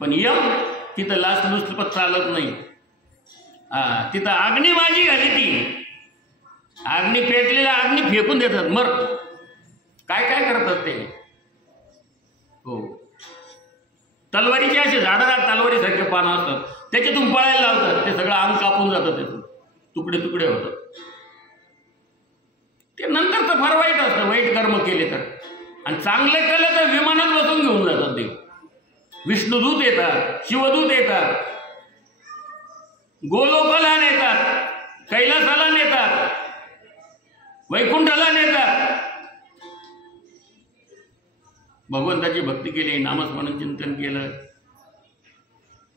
पण यम तिथं लाच लुचपत चालत नाही. तिथं अग्निबाजी घाली, ती अग्नी पेटलेला अग्नी फेकून देतात, मर काय काय करतात ते. हो, तलवारीचे असे झाडं, तलवारीसारखे पानं असतात, त्याच्यातून पळायला लावतात, ते सगळं अंग कापून जातं, त्यातून तुकडे तुकडे होतात. ते नंतर तर फार वाईट असतं, वाईट कर्म केले तर. आणि चांगले केलं तर विमानात बसून घेऊन जातात देव. विष्णुदूत येतात, शिवदूत येतात, गोलोकाला नेतात, कैलासाला नेतात, वैकुंठाला नेतात. भगवंताची भक्ती केली, नामस्मरण चिंतन केलं,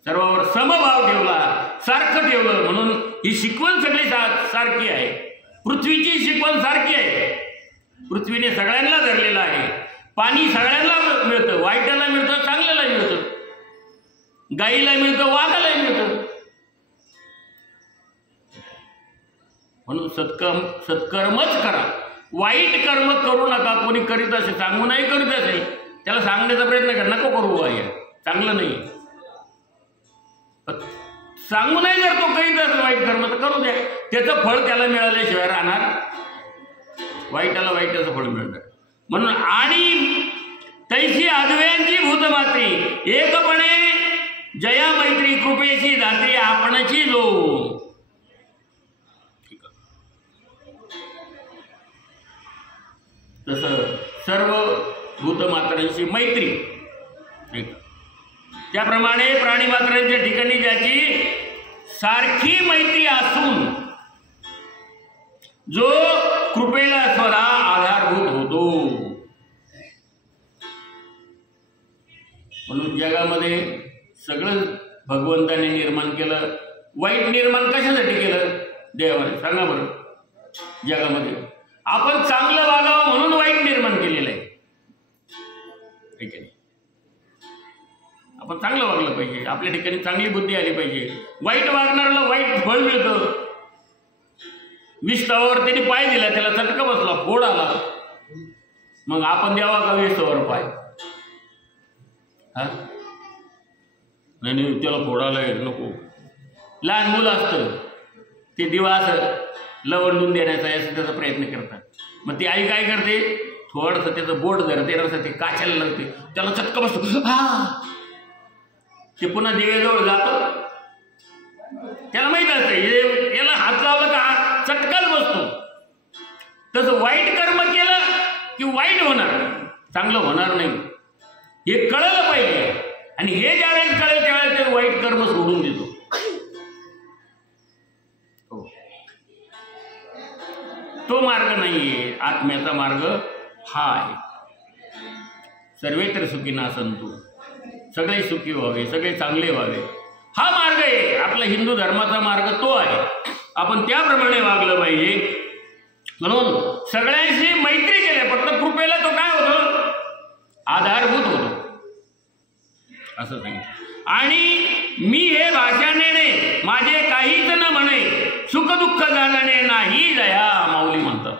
सर्वावर समभाव ठेवला, सारखं ठेवलं. म्हणून ही शिकवण सगळी सारखी आहे. पृथ्वीची शिकवण सारखी आहे. पृथ्वीने सगळ्यांना धरलेलं आहे. पाणी सगळ्यांना मिळतं, वाईटाला मिळतं, चांगल्याला मिळतं, गाईला मिळतं, वाघाला मिळतं. म्हणून सत्कर्मच करा, वाईट कर्म करू नका. कोणी करीत असेल, सांगू नाही करीत असेल, त्याला सांगण्याचा प्रयत्न कर, नको करू बाया, चांगलं नाही. सांगू नाही, जर तो करीत असेल वाईट कर्म तर करू द्या, त्याचं फळ त्याला मिळाल्याशिवाय राहणार, वाईटाला वाईटाचं फळ मिळणार. म्हणून आणि तैशी आजव्यांची भूतमात्री एकपणे जया मैत्री कृपेशी दात्री आपणची जो. तसं सर्व भूतमात्रांशी मैत्री. त्याप्रमाणे प्राणीमात्रांच्या ठिकाणी ज्याची सारखी मैत्री असून जो कृपेला स्वतः आधारभूत होतो. म्हणून जगामध्ये सगळं भगवंताने निर्माण केलं. वाईट निर्माण कशासाठी केलं देवाने सांगा बरं. जगामध्ये आपण चांगलं वागावं म्हणून वाईट निर्माण केलेलं आहे. ठीक आहे, आपण चांगलं वागलं पाहिजे, आपल्या ठिकाणी चांगली बुद्धी आली पाहिजे. वाईट वागणाऱ्याला वाईट फळ मिळतं. विष्ठावर त्याने पाय दिला, त्याला चटका बसला, फोड आला, मग आपण द्यावा का विष्ठावर पाय? हा नाही, त्याला फोडायला नको. लहान मुलं असतं ते दिवा असं लवंडून देण्याचा असं त्याचा प्रयत्न करतात. मग ती आई काय करते, थोडंसं त्याचं बोट धरते, रसं ते काचायला लागते, त्याला चटका बसतो. हा ते पुन्हा दिवेजवळ जातो. त्याला माहित असतं याला हात लावला का चटकाच बसतो. तसं वाईट कर्म केलं की वाईट होणार, चांगलं होणार नाही, हे कळलं पाहिजे. आणि हे ज्यावेळेस कळेल त्यावेळेस ते वाईट कर्म सोडून देतो. तो मार्ग नाहीये, आत्म्याचा मार्ग हा आहे. सर्वेत्र सुखीना संतु, सगळे सुखी व्हावे, सगळे चांगले व्हावे, हा मार्ग आहे. आपला हिंदू धर्माचा मार्ग तो आहे. आपण त्याप्रमाणे वागलं पाहिजे. म्हणून सगळ्यांशी मैत्री केल्या, फक्त कृपेला तो काय होतो, आधारभूत होतो असं सांगितलं. आणि मी हे भाषा नेणे माझे काहीच न म्हणे, सुख दुःख जाणणे नाही जया माऊली म्हणतात.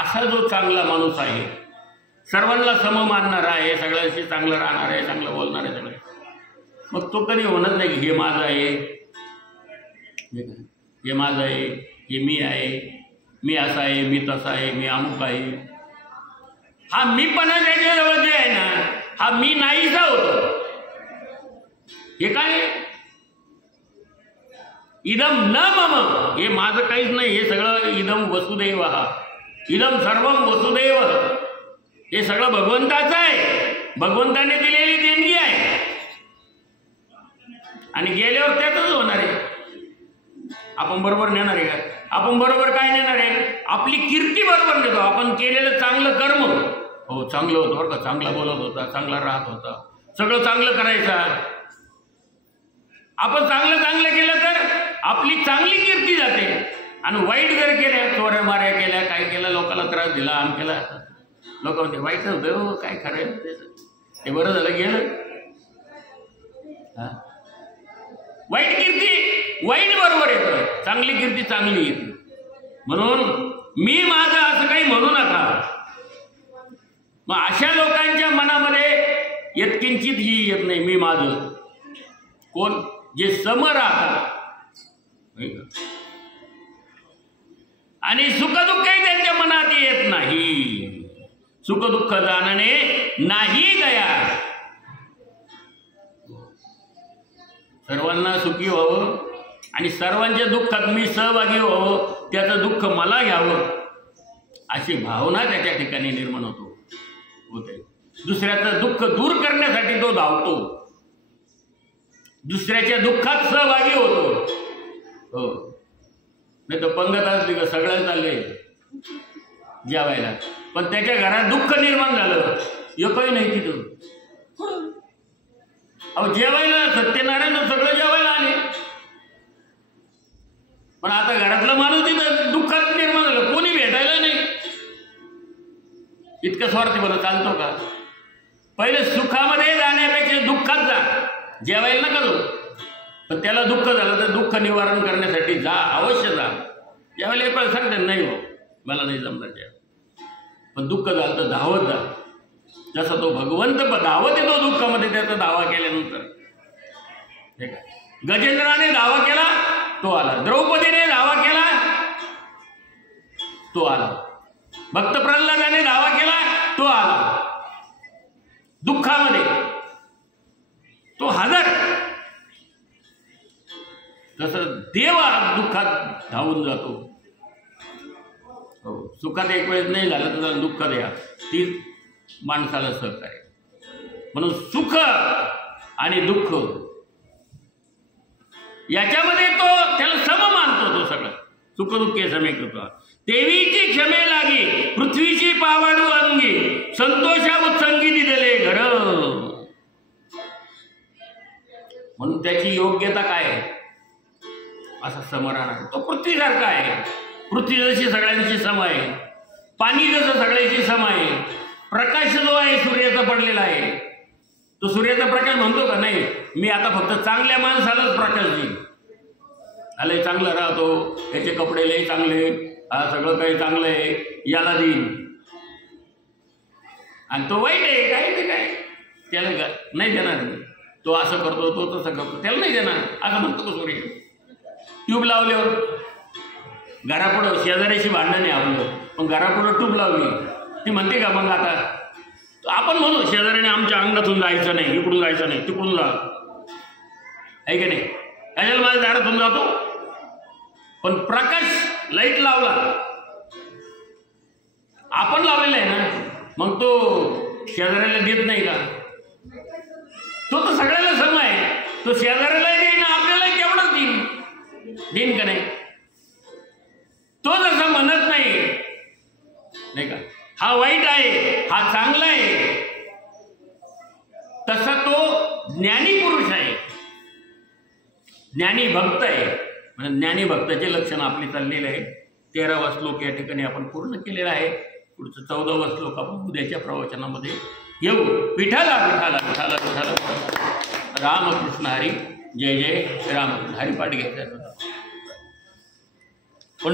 असा जो चांगला माणूस आहे, सर्वांना सम मानणारा आहे, सगळ्यांशी चांगलं राहणार आहे, चांगलं बोलणार आहे सगळं, मग तो कधी होणार नाही की हे माझं आहे, हे माझं आहे, हे मी आहे, मी असा आहे, मी तसा आहे, मी अमुक आहे. हा मीपणा त्याच्याजवळ जे आहे ना, हा मी नाहीसा होतो. हे काय इदम न मम, हे माझं काहीच नाही, हे सगळं इदम वसुदैव, हा इदम सर्वम वसुदैव, हे सगळं भगवंताचं आहे, भगवंताने दिलेली देणगी आहे. आणि गेल्यावर त्यातच होणार आहे. आपण बरोबर नेणार आहे का? आपण बरोबर काय नेणार आहे? आपली कीर्ती बरोबर नेतो. आपण केलेलं चांगलं कर्म, हो चांगलं होतं बरं का, चांगला बोलत होता, चांगला राहत होता, सगळं चांगलं करायचं. आपण चांगलं चांगलं केलं तर आपली चांगली कीर्ती जाते. आणि वाईट जर केल्या, चोऱ्या माऱ्या केल्या, काय केलं, लोकांना त्रास दिला, आम केला, लोक म्हणते वाईट होतं, काय करायचं, ते बरं झालं गेलं. वाईट कीर्ती वाईट बरोबर येतं, चांगली कीर्ती चांगली येते. म्हणून मी माझं असं काही म्हणू नका. मग अशा लोकांच्या मनामध्ये यत्किंचित ही येत नाही मी माझं. कोण? जे सम राहतात आणि सुखदुःखही त्यांच्या मनात येत नाही. सुखदुःख जाणणे नाही दया. सर्वांना सुखी व्हावं आणि सर्वांच्या दुःखात मी सहभागी व्हावं, त्याचं दुःख मला घ्यावं, अशी भावना त्याच्या ठिकाणी निर्माण होते. दुसऱ्याचं दुःख दूर करण्यासाठी तो धावतो, दुसऱ्याच्या दुःखात सहभागी होतो. हो, नाही तर पंगत असली का सगळं चालले जेवायला, पण त्याच्या घरात दुःख निर्माण झालं, एकही नाही तिथं. अहो जेवायला सत्यनारायण सगळं जेवायला आले, पण आता घरातला माणूस तिथं दुःखात निर्माण झालं, कोणी भेटायला नाही. इतकं स्वार्थीपणा चालतो का? पहिले सुखामध्ये जाण्यापेक्षा दुःखात जा. जेवायला नका जाऊ, पण त्याला दुःख झालं तर दुःख निवारण करण्यासाठी जा, अवश्य जा. जेवायला एक वेळ सांगते नाही हो मला नाही जमणार जेवायला, पण दुःख झालं तर धावत जा. जसा तो भगवंत धावत येतो दुःखामध्ये, त्याचा दावा केल्यानंतर. ठीक आहे, गजेंद्राने दावा केला तो आला, द्रौपदीने दावा केला तो आला. भक्त प्रल्हादाने दावा केला, तो आला. दुःखामध्ये तो हजर. जसं देव दुःखात धावून जातो, हो, सुखात एक वेळेस नाही झालं तर त्याला दुःख द्या, ती माणसाला सहकार्य. म्हणून सुख आणि दुःख याच्यामध्ये तो त्याला सम मानतो. तो सगळं सुख दुःखे समे कृपा. देवीची क्षमे लागी पृथ्वीची पावाडू अंगी, संतोषा उत्संगी दिलेले घर. म्हणून त्याची योग्यता काय आहे असं समराहणार. तो पृथ्वीसारखा आहे. पृथ्वी जशी सगळ्यांची सम आहे, पाणी जसं सगळ्यांची सम आहे, प्रकाश जो आहे सूर्याचा पडलेला आहे, तो सूर्याचा प्रकाश म्हणतो का नाही मी आता फक्त चांगल्या माणसालाच प्रकाश देईन, आलंय चांगलं राहतो, याचे कपडे लय चांगले, सगळं काही चांगलं आहे, याला देईन. आणि तो वाईट आहे काय ते काय त्याला नाही देणार. तो असं करतो, तो तसं करतो, त्याला नाही देणार असं म्हणतो का सूर्य. ट्यूब लावल्यावर घरापुढं शेजाऱ्याशी भांडण आहे आपलं, पण घरापुढं ट्यूब लावली ती म्हणते का मग आता आपण म्हणू शेजाऱ्याने आमच्या अंगणातून जायचं नाही, इकडून जायचं नाही, तिकडून जा, आहे का नाही. कशाला माझ्या दारातून जातो. पण प्रकाश लाईट लावला आपण लावलेला आहे ना, मग तो शेजाऱ्याला देत नाही का. तो तर सगळ्याला सम आहे. तो शेजाऱ्याला देईन, आपल्याला केवढंच देईन का नाही. तो जसं म्हणत नाही का हा वाईट आहे हा चांगला आहे, तसा तो ज्ञानी पुरुष आहे, ज्ञानी भक्त आहे. म्हणजे ज्ञानी भक्ताचे लक्षण आपली चाललेलं आहे. 13वा श्लोक या ठिकाणी आपण पूर्ण केलेला आहे. पुढचं 14वा श्लोक आपण उद्याच्या प्रवचनामध्ये येऊ. विठाला विठाला विठाला विठाला. रामकृष्ण हरी. जय जय रामकृष्ण. हरिपाठ घ्यायचा.